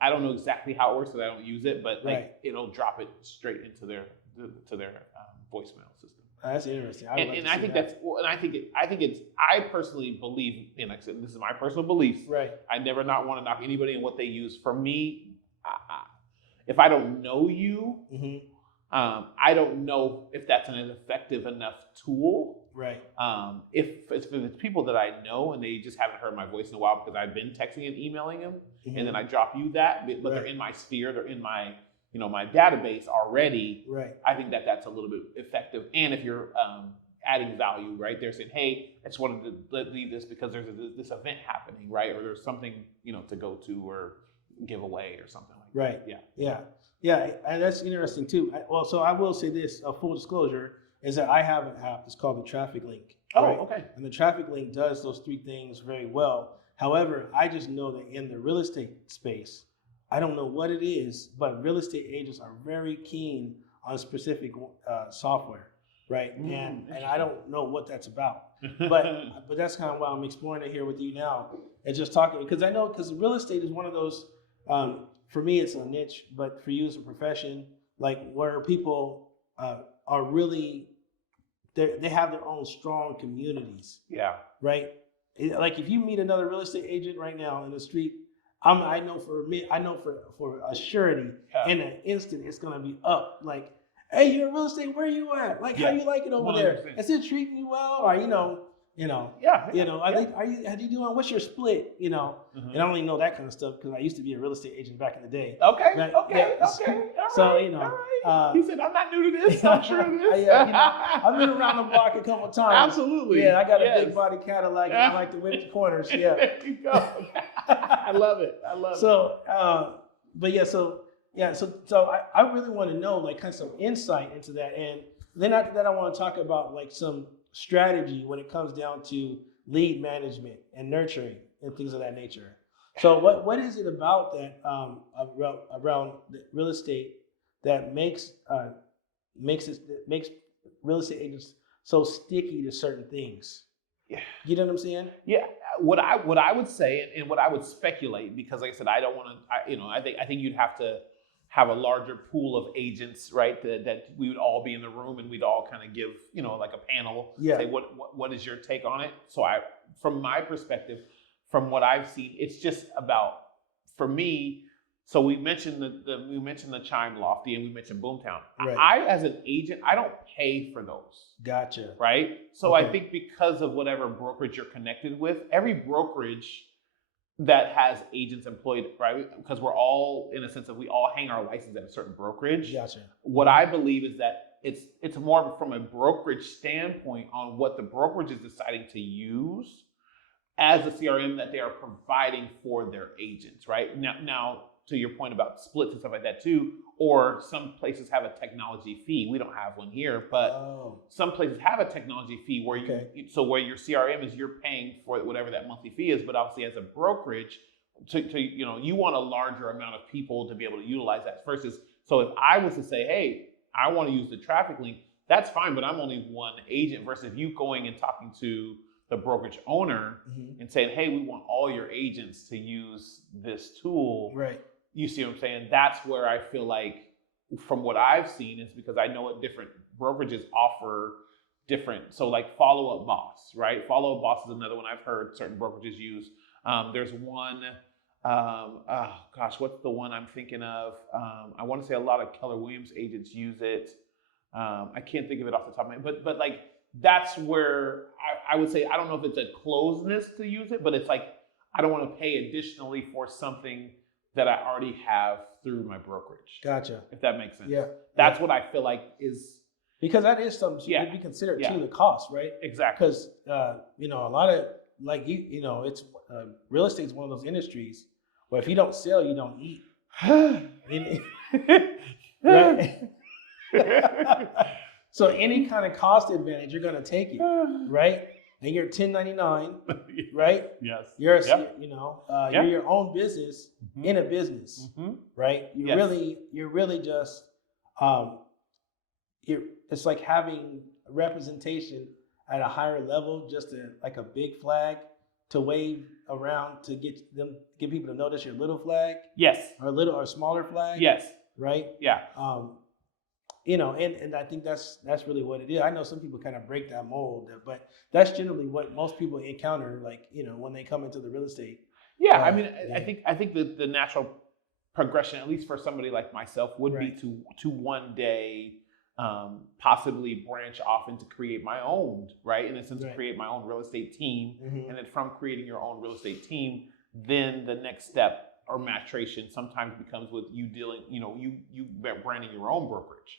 I don't know exactly how it works because I don't use it, but like it'll drop it straight into their voicemail system. That's interesting. I personally believe, and like I said, this is my personal belief. Right. I never not want to knock anybody and what they use. For me, if I don't know you, I don't know if that's an effective enough tool. Right. If it's people that I know and they just haven't heard my voice in a while because I've been texting and emailing them, and then I drop you that, but they're in my sphere, they're in my my database already. Right. I think that's a little bit effective. And if you're adding value, right? They're saying, hey, I just wanted to leave this because there's this event happening, right? Or there's something to go to or give away or something like that. Right. Yeah, and that's interesting too. So I will say this, full disclosure, is that I have an app. It's called the Traffic Link. Right? Oh, okay. And the Traffic Link does those three things very well. However, I just know that in the real estate space, I don't know what it is, but real estate agents are very keen on specific software, right? And I don't know what that's about, but that's kind of why I'm exploring it here with you now and just talking, because real estate is one of those. For me, it's a niche, but for you as a profession, like where people are really, they have their own strong communities. Yeah. Right. Like if you meet another real estate agent right now in the street, I know for a surety, in an instant, it's gonna be up. Like, hey, you're in real estate. Where you at? Like, how you like it over 100%. There? Is it treating you well? Or how do you doing? What's your split? And I only know that kind of stuff because I used to be a real estate agent back in the day. Okay. Right? Okay. So he said, I'm not new to this. I'm sure of this. I've been around the block a couple of times. Absolutely. Yeah, I got a big body Cadillac and I like to whip the corners. Yeah. There you go. I love it. So, I really want to know like kind of some insight into that, and then after that, I want to talk about like some strategy when it comes down to lead management and nurturing and things of that nature. So, what is it about that around real estate that makes real estate agents so sticky to certain things? Yeah, you know what I'm saying? Yeah. What I would say and what I would speculate, because like I said, I don't want to. I think you'd have to have a larger pool of agents, right? That we would all be in the room and we'd all kind of give, like a panel. Yeah. Say what is your take on it? So from my perspective, from what I've seen, it's just about, for me. So we mentioned the Chime Lofty and we mentioned Boomtown. Right. I, as an agent, I don't pay for those. Gotcha. Right. So okay. I think because of whatever brokerage you're connected with, every brokerage that has agents employed, right? Because we're all, in a sense of, we all hang our license at a certain brokerage. Gotcha. What I believe is that it's more from a brokerage standpoint on what the brokerage is deciding to use as the CRM that they are providing for their agents, right? Now to your point about splits and stuff like that too, or some places have a technology fee. We don't have one here, but some places have a technology fee where where your CRM is, you're paying for whatever that monthly fee is, but obviously as a brokerage, you want a larger amount of people to be able to utilize that versus, so if I was to say, hey, I want to use the traffic link, that's fine, but I'm only one agent versus you going and talking to the brokerage owner and saying, hey, we want all your agents to use this tool. Right. You see what I'm saying? That's where I feel like, from what I've seen, is because I know what different brokerages offer different. So like Follow Up Boss, right? Follow Up Boss is another one I've heard certain brokerages use. There's one, what's the one I'm thinking of? I want to say a lot of Keller Williams agents use it. I can't think of it off the top of my head, but like, that's where I would say, I don't know if it's a closeness to use it, but it's like, I don't want to pay additionally for something that I already have through my brokerage. Gotcha. If that makes sense. Yeah. That's what I feel like is. Because that is something to be considered too, the cost, right? Exactly. Because, a lot of, like, it's real estate is one of those industries where if you don't sell, you don't eat. Right? So any kind of cost advantage, you're going to take it, right? And you're 1099, right? Yes. You're you're your own business in a business, right? You're really just it's like having representation at a higher level, just like a big flag to wave around to get people to notice your little flag. Yes. Or smaller flag. Yes. Right? Yeah. And I think that's really what it is. I know some people kind of break that mold, but that's generally what most people encounter, like, when they come into the real estate. Yeah, I think the natural progression, at least for somebody like myself, would be to one day possibly branch off and to create my own, right? In a sense, create my own real estate team. And then from creating your own real estate team, then the next step or maturation sometimes becomes with you dealing, you branding your own brokerage.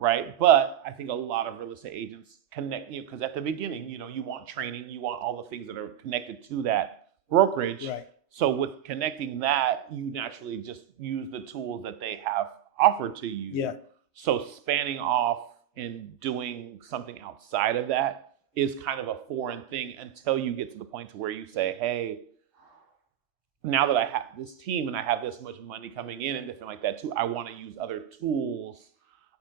Right. But I think a lot of real estate agents connect, because at the beginning, you want training, you want all the things that are connected to that brokerage. Right. So with connecting that, you naturally just use the tools that they have offered to you. Yeah. So spanning off and doing something outside of that is kind of a foreign thing until you get to the point to where you say, hey, now that I have this team and I have this much money coming in and different like that too, I want to use other tools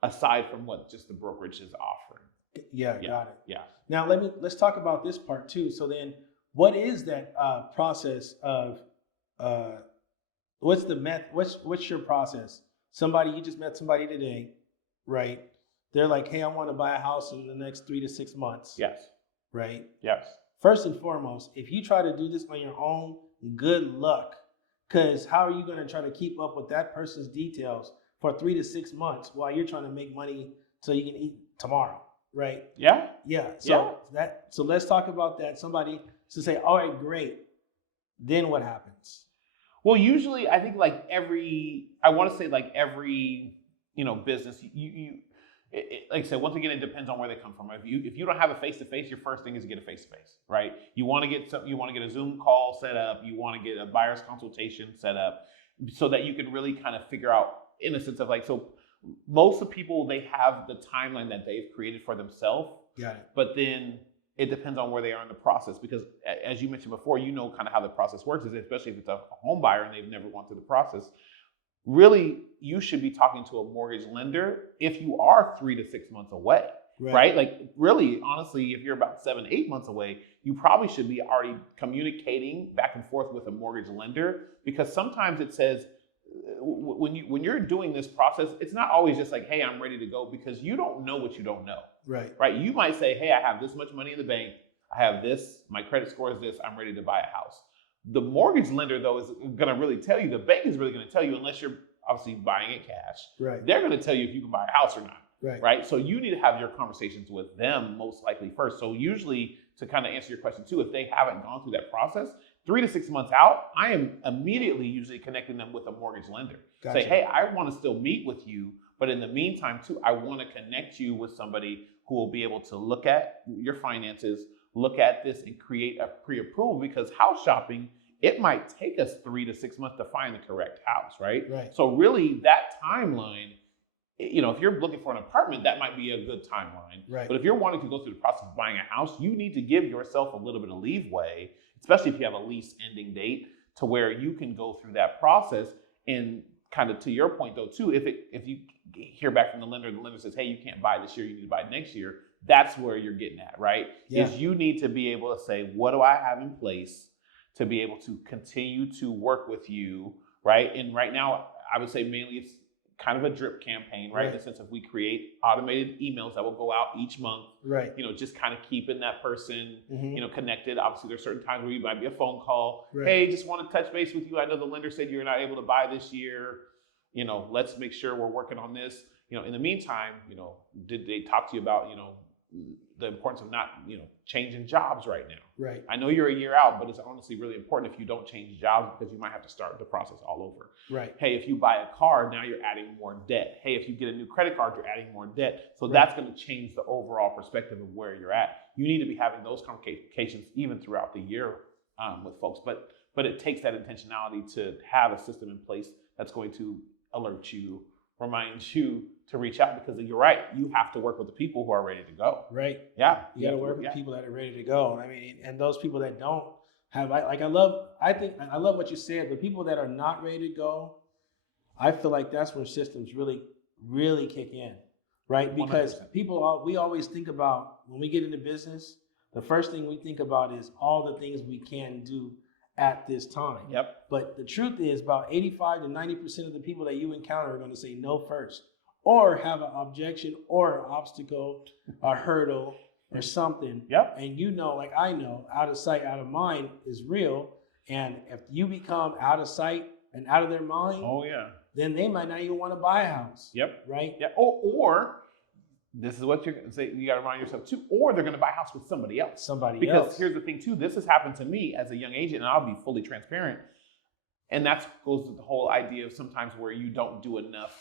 aside from what just the brokerage is offering. Yeah, got it. Yeah. Now let's talk about this part too. So then, what is that process of? What's your process? You just met somebody today, right? They're like, hey, I want to buy a house in the next 3 to 6 months. Yes. Right. Yes. First and foremost, if you try to do this on your own, good luck, because how are you going to try to keep up with that person's details for 3 to 6 months while you're trying to make money so you can eat tomorrow, right? Yeah. So let's talk about that. Somebody to say, all right, great. Then what happens? Well, usually I think like every business, like I said, once again, it depends on where they come from. If you don't have a face-to-face, your first thing is to get a face-to-face, right? You want to get a Zoom call set up. You want to get a buyer's consultation set up so that you can really kind of figure out, in a sense of like, so most of the people, they have the timeline that they've created for themselves. Got it. But then it depends on where they are in the process, because as you mentioned before, kind of how the process works is, especially if it's a home buyer and they've never gone through the process. Really, you should be talking to a mortgage lender if you are 3 to 6 months away, right? Like really, honestly, if you're about 7, 8 months away, you probably should be already communicating back and forth with a mortgage lender, because sometimes it says when you're doing this process, it's not always just like, hey, I'm ready to go, because you don't know what you don't know, right? You might say, hey, I have this much money in the bank, I have this, my credit score is this, I'm ready to buy a house. The mortgage lender, though, is going to really tell you, the bank is really going to tell you, unless you're obviously buying it cash, they're going to tell you if you can buy a house or not, right? So you need to have your conversations with them most likely first. So usually, to kind of answer your question too, if they haven't gone through that process, 3 to 6 months out, I am immediately usually connecting them with a mortgage lender. Say, hey, I want to still meet with you, but in the meantime too, I want to connect you with somebody who will be able to look at your finances, look at this and create a pre-approval, because house shopping it might take us 3 to 6 months to find the correct house, right? Right. So really that timeline, if you're looking for an apartment, that might be a good timeline. Right. But if you're wanting to go through the process of buying a house, you need to give yourself a little bit of leeway, especially if you have a lease ending date, to where you can go through that process. And kind of to your point though, too, if you hear back from the lender says, hey, you can't buy this year, you need to buy next year, that's where you're getting at, right? Yeah. Is you need to be able to say, what do I have in place to be able to continue to work with you, right? And right now, I would say mainly it's kind of a drip campaign, right? In the sense of we create automated emails that will go out each month, right? Just kind of keeping that person, connected. Obviously, there's certain times where you might be a phone call. Right. Hey, just want to touch base with you. I know the lender said you're not able to buy this year. Let's make sure we're working on this. In the meantime, did they talk to you about, the importance of not, changing jobs right now? Right. I know you're a year out, but it's honestly really important if you don't change jobs, because you might have to start the process all over. Right. Hey, if you buy a car, now you're adding more debt. Hey, if you get a new credit card, you're adding more debt. So that's going to change the overall perspective of where you're at. You need to be having those conversations even throughout the year with folks. But it takes that intentionality to have a system in place that's going to alert you, remind you to reach out, because you're right. You have to work with the people who are ready to go. Right. Yeah. You got to work with people that are ready to go. I mean, and those people that don't have, I love what you said. The people that are not ready to go, I feel like that's when systems really, really kick in, right? Because 100%. We always think about, when we get into business, the first thing we think about is all the things we can do at this time. Yep. But the truth is, about 85 to 90% of the people that you encounter are going to say no first, or have an objection or an obstacle, a hurdle or something. Yep. And like I know, out of sight, out of mind is real. And if you become out of sight and out of their mind, then they might not even want to buy a house. Yep. Right? Yeah. Or this is what you're going to say, you got to remind yourself too, or they're going to buy a house with somebody else. Because here's the thing too, this has happened to me as a young agent, and I'll be fully transparent. And that goes to the whole idea of sometimes where you don't do enough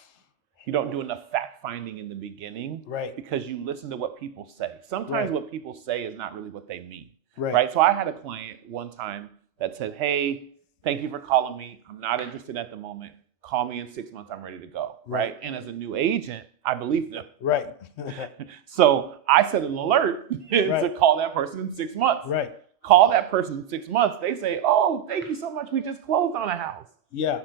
fact finding in the beginning, right? Because you listen to what people say. Sometimes what people say is not really what they mean, right? So I had a client one time that said, hey, thank you for calling me. I'm not interested at the moment. Call me in 6 months. I'm ready to go. Right. And as a new agent, I believe them. Right. So I set an alert to call that person in 6 months. Right. Call that person in 6 months. They say, oh, thank you so much. We just closed on a house. Yeah.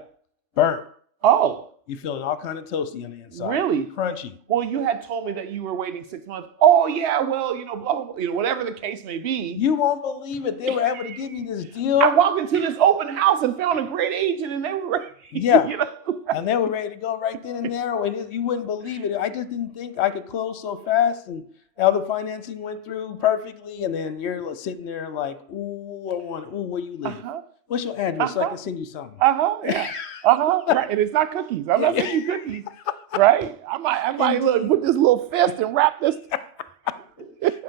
Burnt. Oh. You feeling all kind of toasty on the inside. Really? Crunchy. Well, you had told me that you were waiting 6 months. Oh, yeah, well, blah, blah, blah, whatever the case may be. You won't believe it. They were able to give me this deal. I walked into this open house and found a great agent, and they were ready. Yeah. And they were ready to go right then and there. And you wouldn't believe it. I just didn't think I could close so fast. And all the financing went through perfectly. And then you're sitting there like, where you live? What's your address so I can send you something? Yeah. Right. And it's not cookies. I'm not sending you cookies. Right. I might look, put this little fist and wrap this.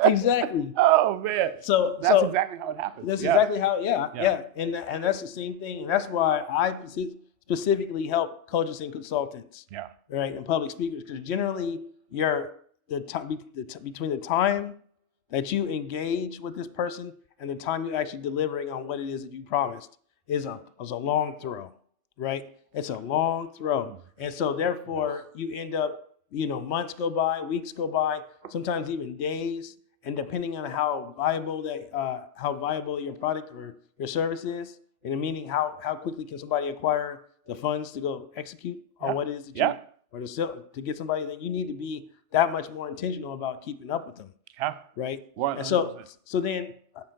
Exactly. Oh man. So that's exactly how it happens. That's exactly how. Yeah. And that's the same thing. And that's why I specifically help coaches and consultants. Yeah. Right. And public speakers, because generally between the time that you engage with this person and the time you're actually delivering on what it is that you promised is a long throw, right? It's a long throw. And so therefore you end up, months go by, weeks go by, sometimes even days. And depending on how viable your product or your service is, and meaning how quickly can somebody acquire the funds to go execute on what it is that you, or to get somebody, that you need to be that much more intentional about keeping up with them. Yeah. Right. 100%. And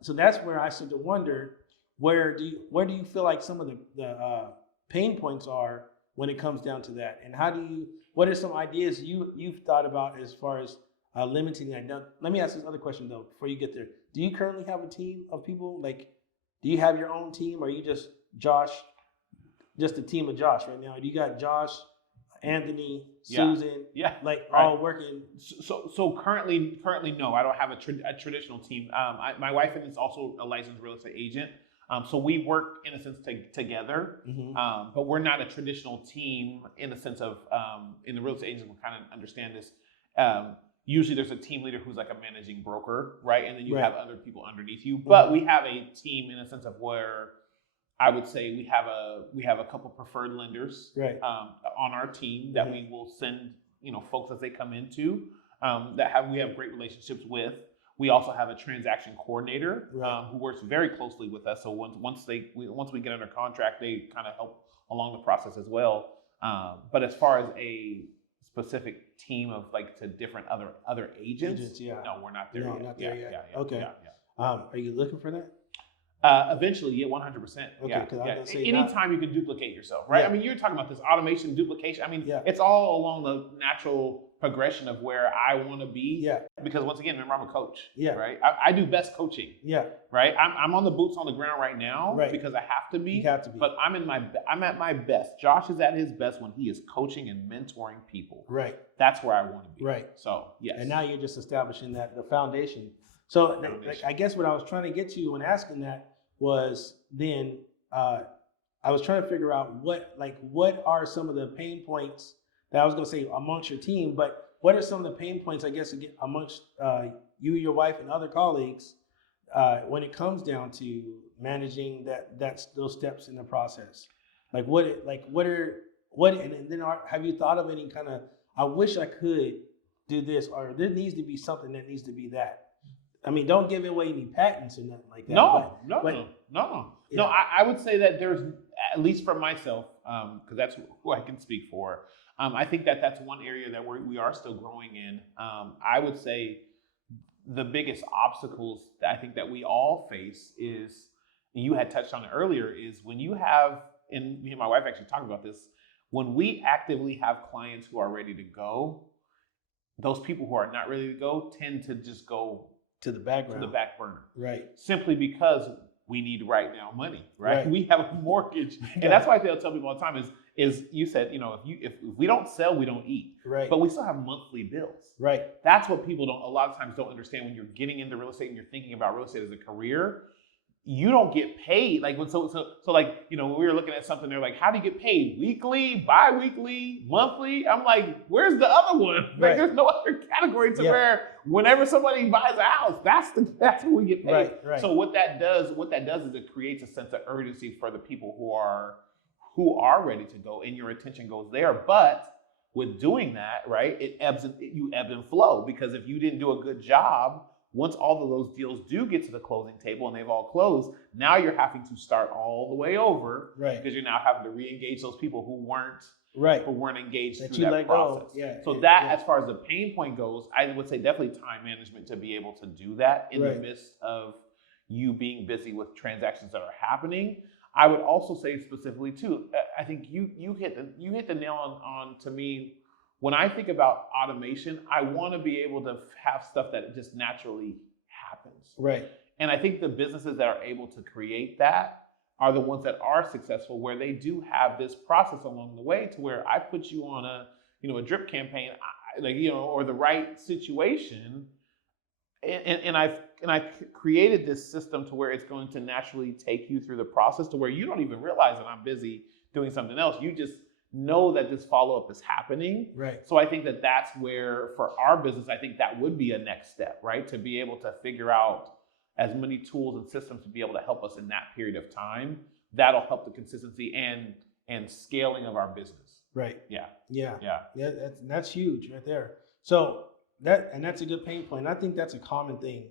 so that's where I start to wonder, where do you feel like some of the pain points are when it comes down to that, and what are some ideas you've thought about as far as limiting that? Now, let me ask this other question though before you get there. Do you currently have a team of people? Like, do you have your own team, or are you just a team of Josh right now? Do you got Josh, Anthony, Susan, all working? So currently, no. I don't have a traditional team. My wife is also a licensed real estate agent. So we work in a sense together, but we're not a traditional team in the sense of in the real estate agents will kind of understand this. Usually there's a team leader who's like a managing broker, right? And then you have other people underneath you. But we have a team in a sense of where I would say we have a couple preferred lenders on our team that we will send folks as they come into we have great relationships with. We also have a transaction coordinator who works very closely with us. So once we get under contract, they kind of help along the process as well. But as far as a specific team of to different other agents, no, we're not there yet. Not there yet. Okay. Are you looking for that? Eventually, 100%. Okay, anytime you can duplicate yourself, right? I mean, you're talking about this automation, duplication. I mean, it's all along the natural progression of where I want to be. Yeah. Because once again, remember, I'm a coach. Yeah. Right. I do best coaching. Yeah. Right. I'm on the boots on the ground right now because I have to be. You have to be. But I'm at my best. Josh is at his best when he is coaching and mentoring people. Right. That's where I want to be. Right. So yes. And now you're just establishing the foundation. So I guess what I was trying to get to when asking that was then I was trying to figure out what are some of the pain points that I was going to say amongst your team, but what are some of the pain points, I guess, amongst you, your wife, and other colleagues when it comes down to managing those steps in the process? Have you thought of any kind of, I wish I could do this, or there needs to be something that needs to be that? I mean, don't give away any patents or nothing like that. No. I would say that there's, at least for myself, because that's who I can speak for. I think that's one area that we are still growing in. I would say the biggest obstacles that I think that we all face is, you had touched on it earlier, is when you have, and me and my wife actually talked about this, when we actively have clients who are ready to go, those people who are not ready to go tend to just go to the background, to the back burner. Right. Simply because we need right now money, right? We have a mortgage. And that's why they'll tell people all the time is you said, if we don't sell, we don't eat. Right. But we still have monthly bills. Right. That's what people a lot of times don't understand when you're getting into real estate and you're thinking about real estate as a career. You don't get paid. When we were looking at something, they're like, how do you get paid? Weekly, bi-weekly, monthly? I'm like, where's the other one? There's no other category to where whenever somebody buys a house, that's when we get paid. Right. So what that does is it creates a sense of urgency for the people who are ready to go, and your attention goes there. But with doing that, right, you ebb and flow, because if you didn't do a good job, once all of those deals do get to the closing table and they've all closed, now you're having to start all the way over, because you're now having to re-engage those people who weren't engaged through that process. As far as the pain point goes, I would say definitely time management to be able to do that in the midst of you being busy with transactions that are happening. I would also say specifically too, I think you hit the nail on to me. When I think about automation, I want to be able to have stuff that just naturally happens. Right. And I think the businesses that are able to create that are the ones that are successful, where they do have this process along the way to where I put you on a drip campaign, or the right situation, and I've created this system to where it's going to naturally take you through the process to where you don't even realize that I'm busy doing something else. You just know that this follow-up is happening. Right. So I think that's where, for our business, I think that would be a next step, right? To be able to figure out as many tools and systems to be able to help us in that period of time. That'll help the consistency and scaling of our business. Right. Yeah. That's huge right there. So that's a good pain point. And I think that's a common thing.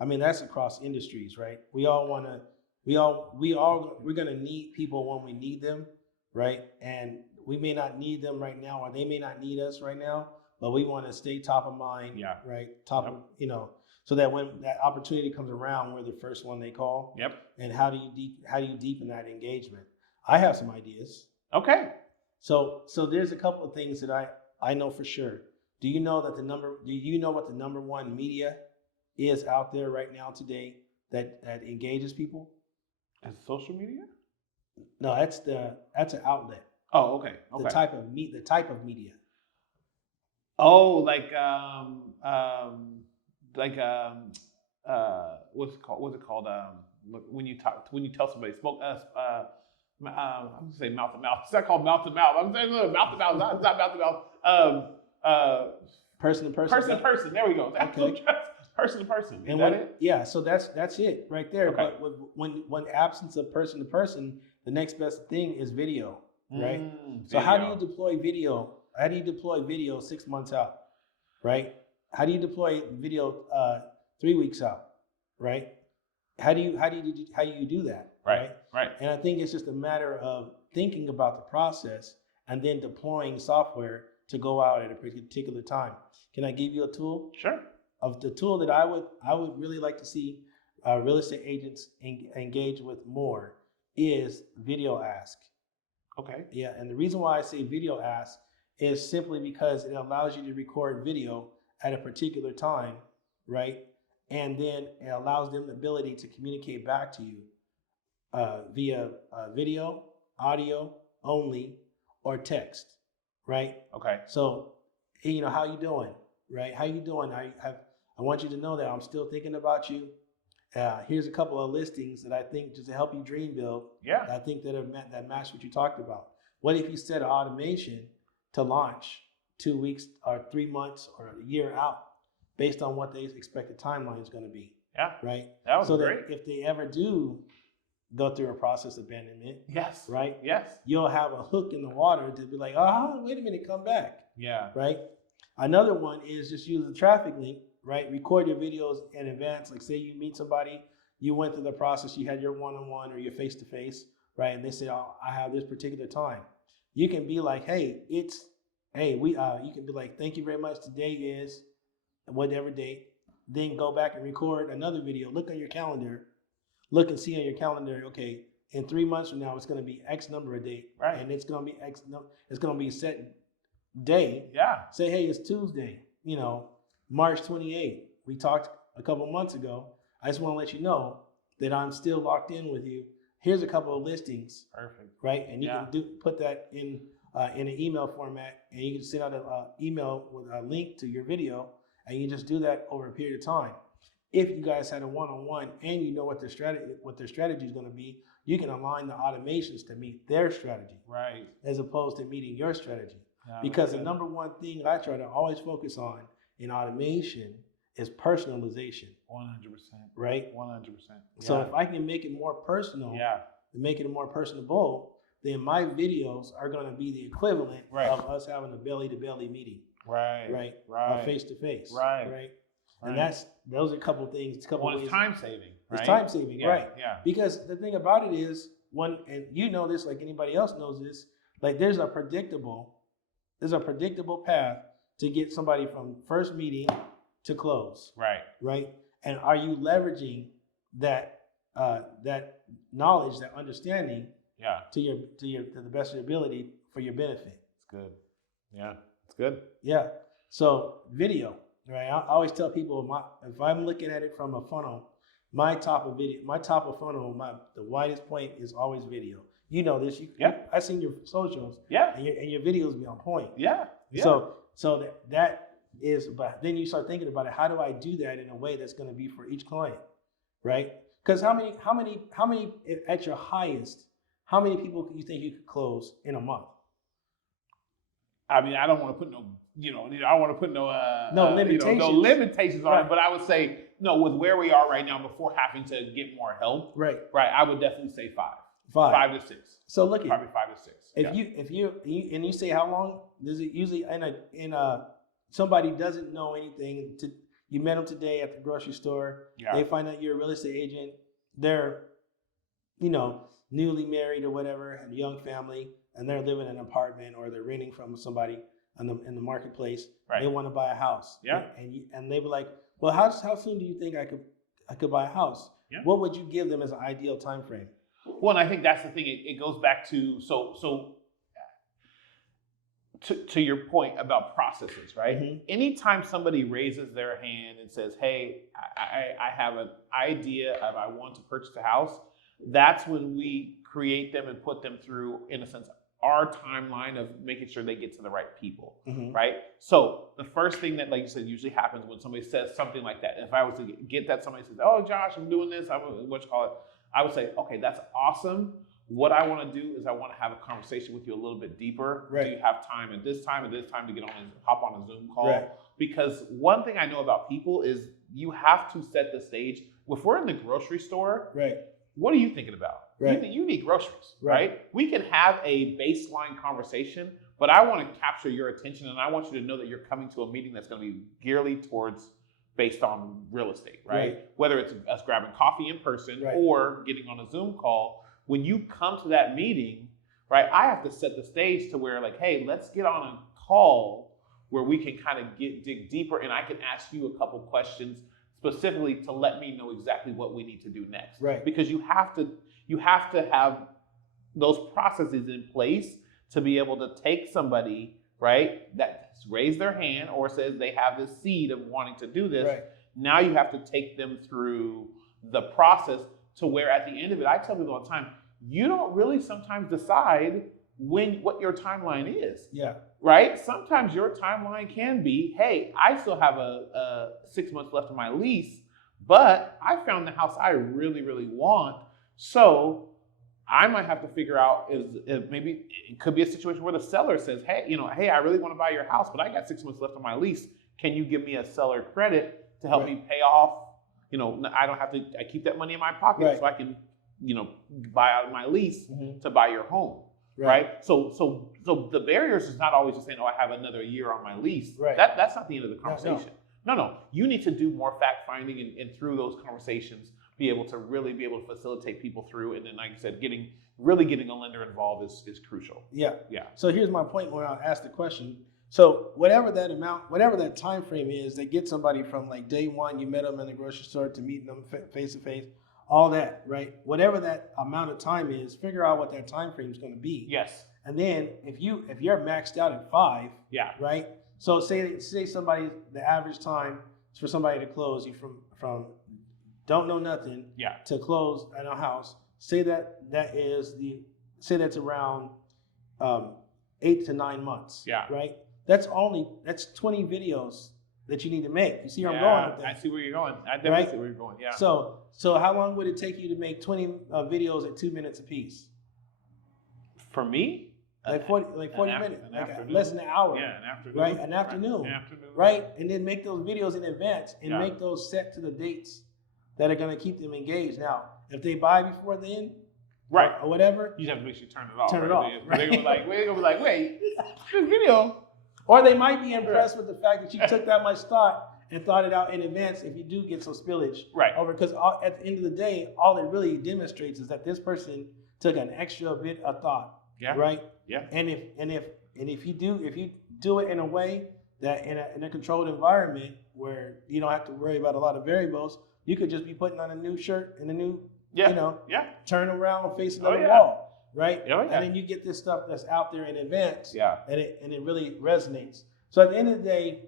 I mean, that's across industries, right? We're going to need people when we need them, right? And we may not need them right now, or they may not need us right now, but we want to stay top of mind, right? So that when that opportunity comes around, we're the first one they call. Yep. And how do you deepen that engagement? I have some ideas. Okay. So there's a couple of things that I know for sure. Do you know what the number one media is out there right now today that engages people? As social media? No, that's an outlet. Oh, okay. The type of media. Oh, what's it called? When you tell somebody smoke I'm gonna say mouth to mouth. It's not called mouth to mouth. I'm saying mouth to mouth. It's not mouth to mouth. Person to person. Person to person. There we go. Okay. Person to person. Is that it? Yeah. So that's it right there. Okay. But when absence of person to person, the next best thing is video, right? So how do you deploy video? How do you deploy video 6 months out, right? How do you deploy video 3 weeks out, right? How do you do that, right? Right. And I think it's just a matter of thinking about the process and then deploying software to go out at a particular time. Can I give you a tool? Sure. Of the tool that I would really like to see real estate agents engage with more is video ask. Okay. Yeah, and the reason why I say video ask is simply because it allows you to record video at a particular time, right? And then it allows them the ability to communicate back to you via video, audio only, or text, right? Okay. So, hey, how you doing, right? How you doing? I want you to know that I'm still thinking about you. Here's a couple of listings that I think just to help you dream build. Yeah. I think that match what you talked about. What if you set an automation to launch 2 weeks or 3 months or a year out based on what the expected timeline is going to be? Yeah. Right. That was great. That if they ever do go through a process of abandonment. Yes. Right. Yes. You'll have a hook in the water to be like, wait a minute, come back. Yeah. Right. Another one is just use the traffic link. Right, record your videos in advance. Like, say you meet somebody, you went through the process, you had your one-on-one or your face-to-face, right? And they say, "Oh, I have this particular time." You can be like, "Hey, you can be like, thank you very much. Today is whatever date." Then go back and record another video. Look on your calendar. Look and see on your calendar. Okay, in 3 months from now, it's going to be X number of date, right? And it's going to be it's going to be a set day. Yeah. Say, hey, it's Tuesday. March 28th, we talked a couple months ago. I just want to let you know that I'm still locked in with you. Here's a couple of listings. Perfect. Right? And you can put that in an email format, and you can send out an email with a link to your video, and you just do that over a period of time. If you guys had a one-on-one and you know what their strategy is going to be, you can align the automations to meet their strategy. Right. As opposed to meeting your strategy. Because the number one thing I try to always focus on in automation is personalization. 100%. Right? 100%. So if I can make it more personal, make it more personable, then my videos are going to be the equivalent of us having a belly-to-belly meeting. Right. Face-to-face. Right. And those are a couple things. It's time saving. Right? It's time saving, right? Yeah. Because the thing about it is, and you know this like anybody else knows this, like there's a predictable path to get somebody from first meeting to close. Right. And are you leveraging that knowledge, that understanding, to the best of your ability for your benefit? It's good. Yeah, it's good. Yeah. So video, right? I always tell people if I'm looking at it from a funnel, my top of funnel, the widest point is always video. You know this. I've seen your socials. Yeah. And your videos be on point. Yeah. So that is, but then you start thinking about it. How do I do that in a way that's going to be for each client, right? Because how many at your highest, how many people you think you could close in a month? I mean, I don't want to put no limitations on it, but I would say with where we are right now, before having to get more help, right, I would definitely say 5 to 6. So look at probably 5 to 6. If you say how long does it usually somebody doesn't know anything. You met them today at the grocery store. Yeah. They find out you're a real estate agent. They're, newly married or whatever, had a young family, and they're living in an apartment or they're renting from somebody in the marketplace. Right. They want to buy a house. Yeah. And they were like, well, how soon do you think I could buy a house? Yeah. What would you give them as an ideal time frame? Well, and I think that's the thing. It goes back to to your point about processes, right? Mm-hmm. Anytime somebody raises their hand and says, hey, I have an idea of I want to purchase a house, that's when we create them and put them through, in a sense, our timeline of making sure they get to the right people, mm-hmm. right? So the first thing that, like you said, usually happens when somebody says something like that. If I was to get that, somebody says, oh, Josh, I'm doing this, I would say, okay, that's awesome. What I want to do is I want to have a conversation with you a little bit deeper. Right. Do you have time at this time to hop on a Zoom call? Right. Because one thing I know about people is you have to set the stage. If we're in the grocery store, right, what are you thinking about? Right. You need groceries, right? We can have a baseline conversation, but I want to capture your attention, and I want you to know that you're coming to a meeting that's going to be geared towards based on real estate, right? Whether it's us grabbing coffee in person or getting on a Zoom call. When you come to that meeting, right, I have to set the stage to where like, hey, let's get on a call where we can kind of dig deeper, and I can ask you a couple questions specifically to let me know exactly what we need to do next. Right. Because you have to have those processes in place to be able to take somebody, right, that's raised their hand or says they have this seed of wanting to do this. Right. Now you have to take them through the process to where at the end of it, I tell people all the time, you don't really sometimes decide what your timeline is. Yeah. Right? Sometimes your timeline can be, hey, I still have a 6 months left of my lease, but I found the house I really, really want. So I might have to figure out if maybe it could be a situation where the seller says, hey, I really want to buy your house, but I got 6 months left of my lease. Can you give me a seller credit to help me pay off? I don't have to, I keep that money in my pocket so I can, buy out of my lease to buy your home. Right. So the barriers is not always just saying, oh, I have another year on my lease. Right. That's not the end of the conversation. No. You need to do more fact finding and through those conversations, be able to facilitate people through. And then, like I said, getting a lender involved is crucial. Yeah. Yeah. So here's my point when I asked the question. So whatever that time frame is, they get somebody from like day one, you met them in the grocery store to meeting them face to face. All that, right? Whatever that amount of time is, figure out what that time frame is going to be. Yes. And then if you're maxed out at 5, right? So say somebody, the average time for somebody to close you from don't know nothing to close at a house. Say that's around 8 to 9 months. Yeah. Right. That's 20 videos that you need to make. You see where I'm going with that? I see where you're going. I definitely see where you're going. Yeah. So how long would it take you to make 20 videos at 2 minutes apiece? For me? Like 40 minutes, less than an hour. Yeah, an afternoon. Right, an afternoon. Right, and then make those videos in advance and make those set to the dates that are going to keep them engaged. Now, if they buy before then, or whatever, you have to make sure you turn it off. Turn it off. They're gonna be like, wait, this video. Or they might be impressed with the fact that you took that much thought and thought it out in advance if you do get some spillage over. Because at the end of the day, all it really demonstrates is that this person took an extra bit of thought. Yeah. Right. Yeah. And if you do it in a way that in a controlled environment where you don't have to worry about a lot of variables, you could just be putting on a new shirt and a new turn around facing the wall. Right? Oh, yeah. And then you get this stuff that's out there in advance. Yeah. And it really resonates. So at the end of the day,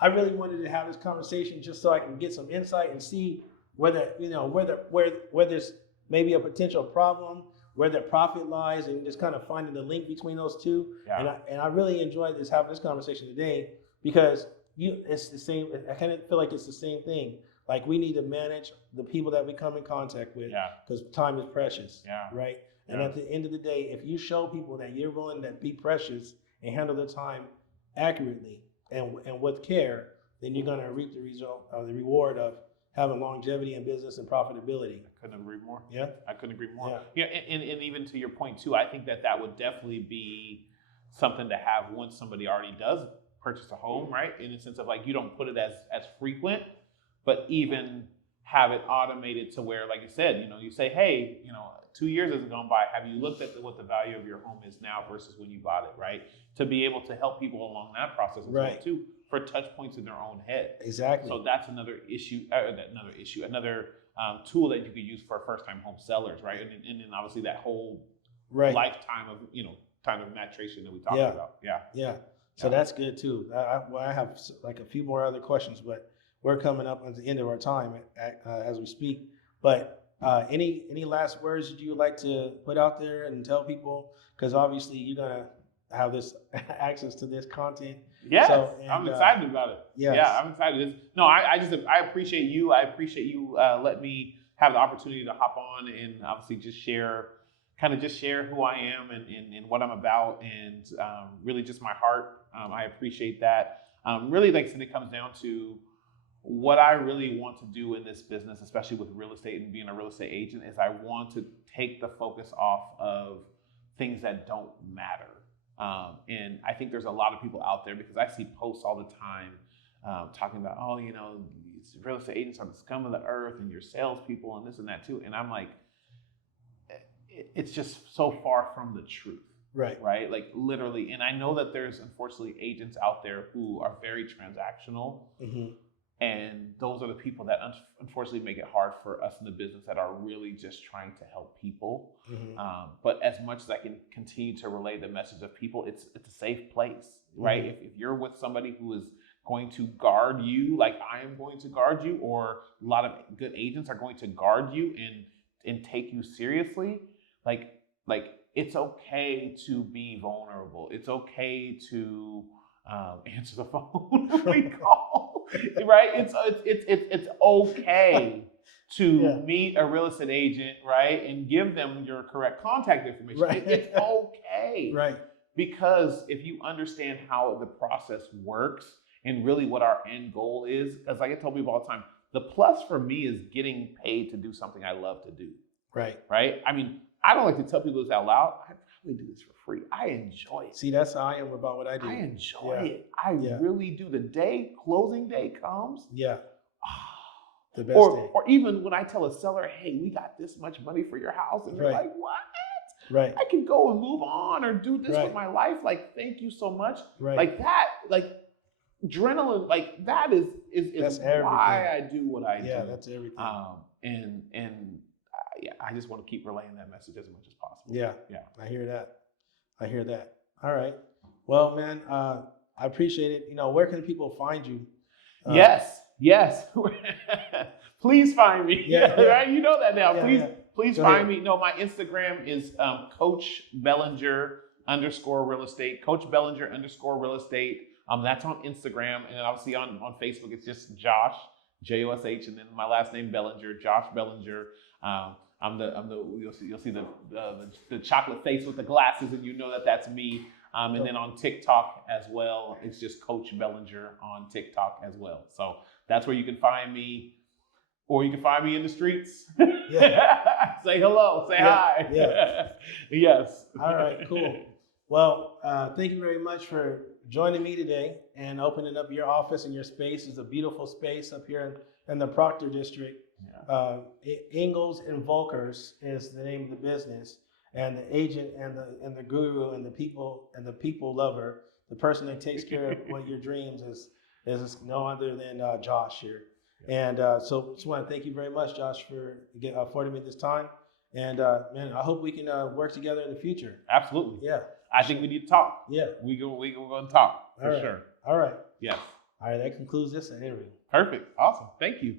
I really wanted to have this conversation just so I can get some insight and see whether there's maybe a potential problem, where the profit lies, and just kind of finding the link between those two. Yeah. And I really enjoyed having this conversation today because it's the same. I kind of feel like it's the same thing. Like we need to manage the people that we come in contact with because time is precious. Yeah. Right. And at the end of the day, if you show people that you're willing to be precious and handle their time accurately and with care, then you're going to reap the result, the reward of having longevity in business and profitability. I couldn't agree more. Yeah, I couldn't agree more. Yeah, and even to your point too, I think that would definitely be something to have once somebody already does purchase a home, right? In the sense of like you don't put it as frequent, but even have it automated to where, like you said, you say, hey, 2 years has gone by. Have you looked at what the value of your home is now versus when you bought it, right? To be able to help people along that process as well too, for touch points in their own head. Exactly. So that's another another tool that you could use for first-time home sellers, right? And then obviously that whole lifetime of time of maturation that we talked about. Yeah. Yeah. So that's good too. I have like a few more other questions, but we're coming up at the end of our time as we speak. But any last words that you would like to put out there and tell people? Because obviously you're gonna have this access to this content. Yeah, I'm excited about it. Yes. Yeah, I'm excited. I appreciate you. I appreciate you letting me have the opportunity to hop on and obviously just share who I am and what I'm about and really just my heart. I appreciate that. Really, like I said, it comes down to what I really want to do in this business, especially with real estate and being a real estate agent, is I want to take the focus off of things that don't matter. And I think there's a lot of people out there, because I see posts all the time talking about, oh, you know, these real estate agents are the scum of the earth and your salespeople and this and that too. And I'm like, it's just so far from the truth. Right. Like literally. And I know that there's unfortunately agents out there who are very transactional. And those are the people that unfortunately make it hard for us in the business that are really just trying to help people. But as much as I can continue to relay the message of people, it's a safe place, right? If you're with somebody who is going to guard you, like I am going to guard you, or a lot of good agents are going to guard you and take you seriously, like it's okay to be vulnerable. It's okay to answer the phone when we call, right? It's okay to meet a real estate agent, right, and give them your correct contact information. It's okay, right? Because if you understand how the process works and really what our end goal is, as I tell people all the time, the plus for me is getting paid to do something I love to do. Right. I mean, I don't like to tell people this out loud. I probably do this for free. I enjoy it. See, that's how I am about what I do. I enjoy it. I really do. The day closing day comes. The best day. Or even when I tell a seller, hey, we got this much money for your house. And they're like, what? I can go and move on or do this with my life. Like, thank you so much. Like that, like adrenaline, like that is why I do what I do. Yeah, that's everything. I just want to keep relaying that message as much as possible. Yeah. I hear that. All right. Well, man, I appreciate it. You know, where can people find you? Yes. Please find me. Right? You know that now. Please find me. No, my Instagram is Coach Bellinger _real estate. Coach Bellinger _real estate. That's on Instagram, and then obviously on Facebook it's just Josh, Josh, and then my last name Bellinger, Josh Bellinger. You'll see the chocolate face with the glasses, and you know that's me. And then on TikTok as well, it's just Coach Bellinger on TikTok as well. So that's where you can find me, or you can find me in the streets. Say hello, say hi. Yes. All right, cool. Well, thank you very much for joining me today and opening up your office and your space. It's a beautiful space up here in the Proctor District. Engels and Volkers is the name of the business, and the agent and the guru and the people lover, the person that takes care of what your dreams is no other than Josh here. And so just want to thank you very much, Josh, for affording me this time. And man, I hope we can work together in the future. Absolutely. Yeah. I think we need to talk. Yeah. We go and talk for sure. All right. Yes. All right. That concludes this interview. Perfect. Awesome. Thank you.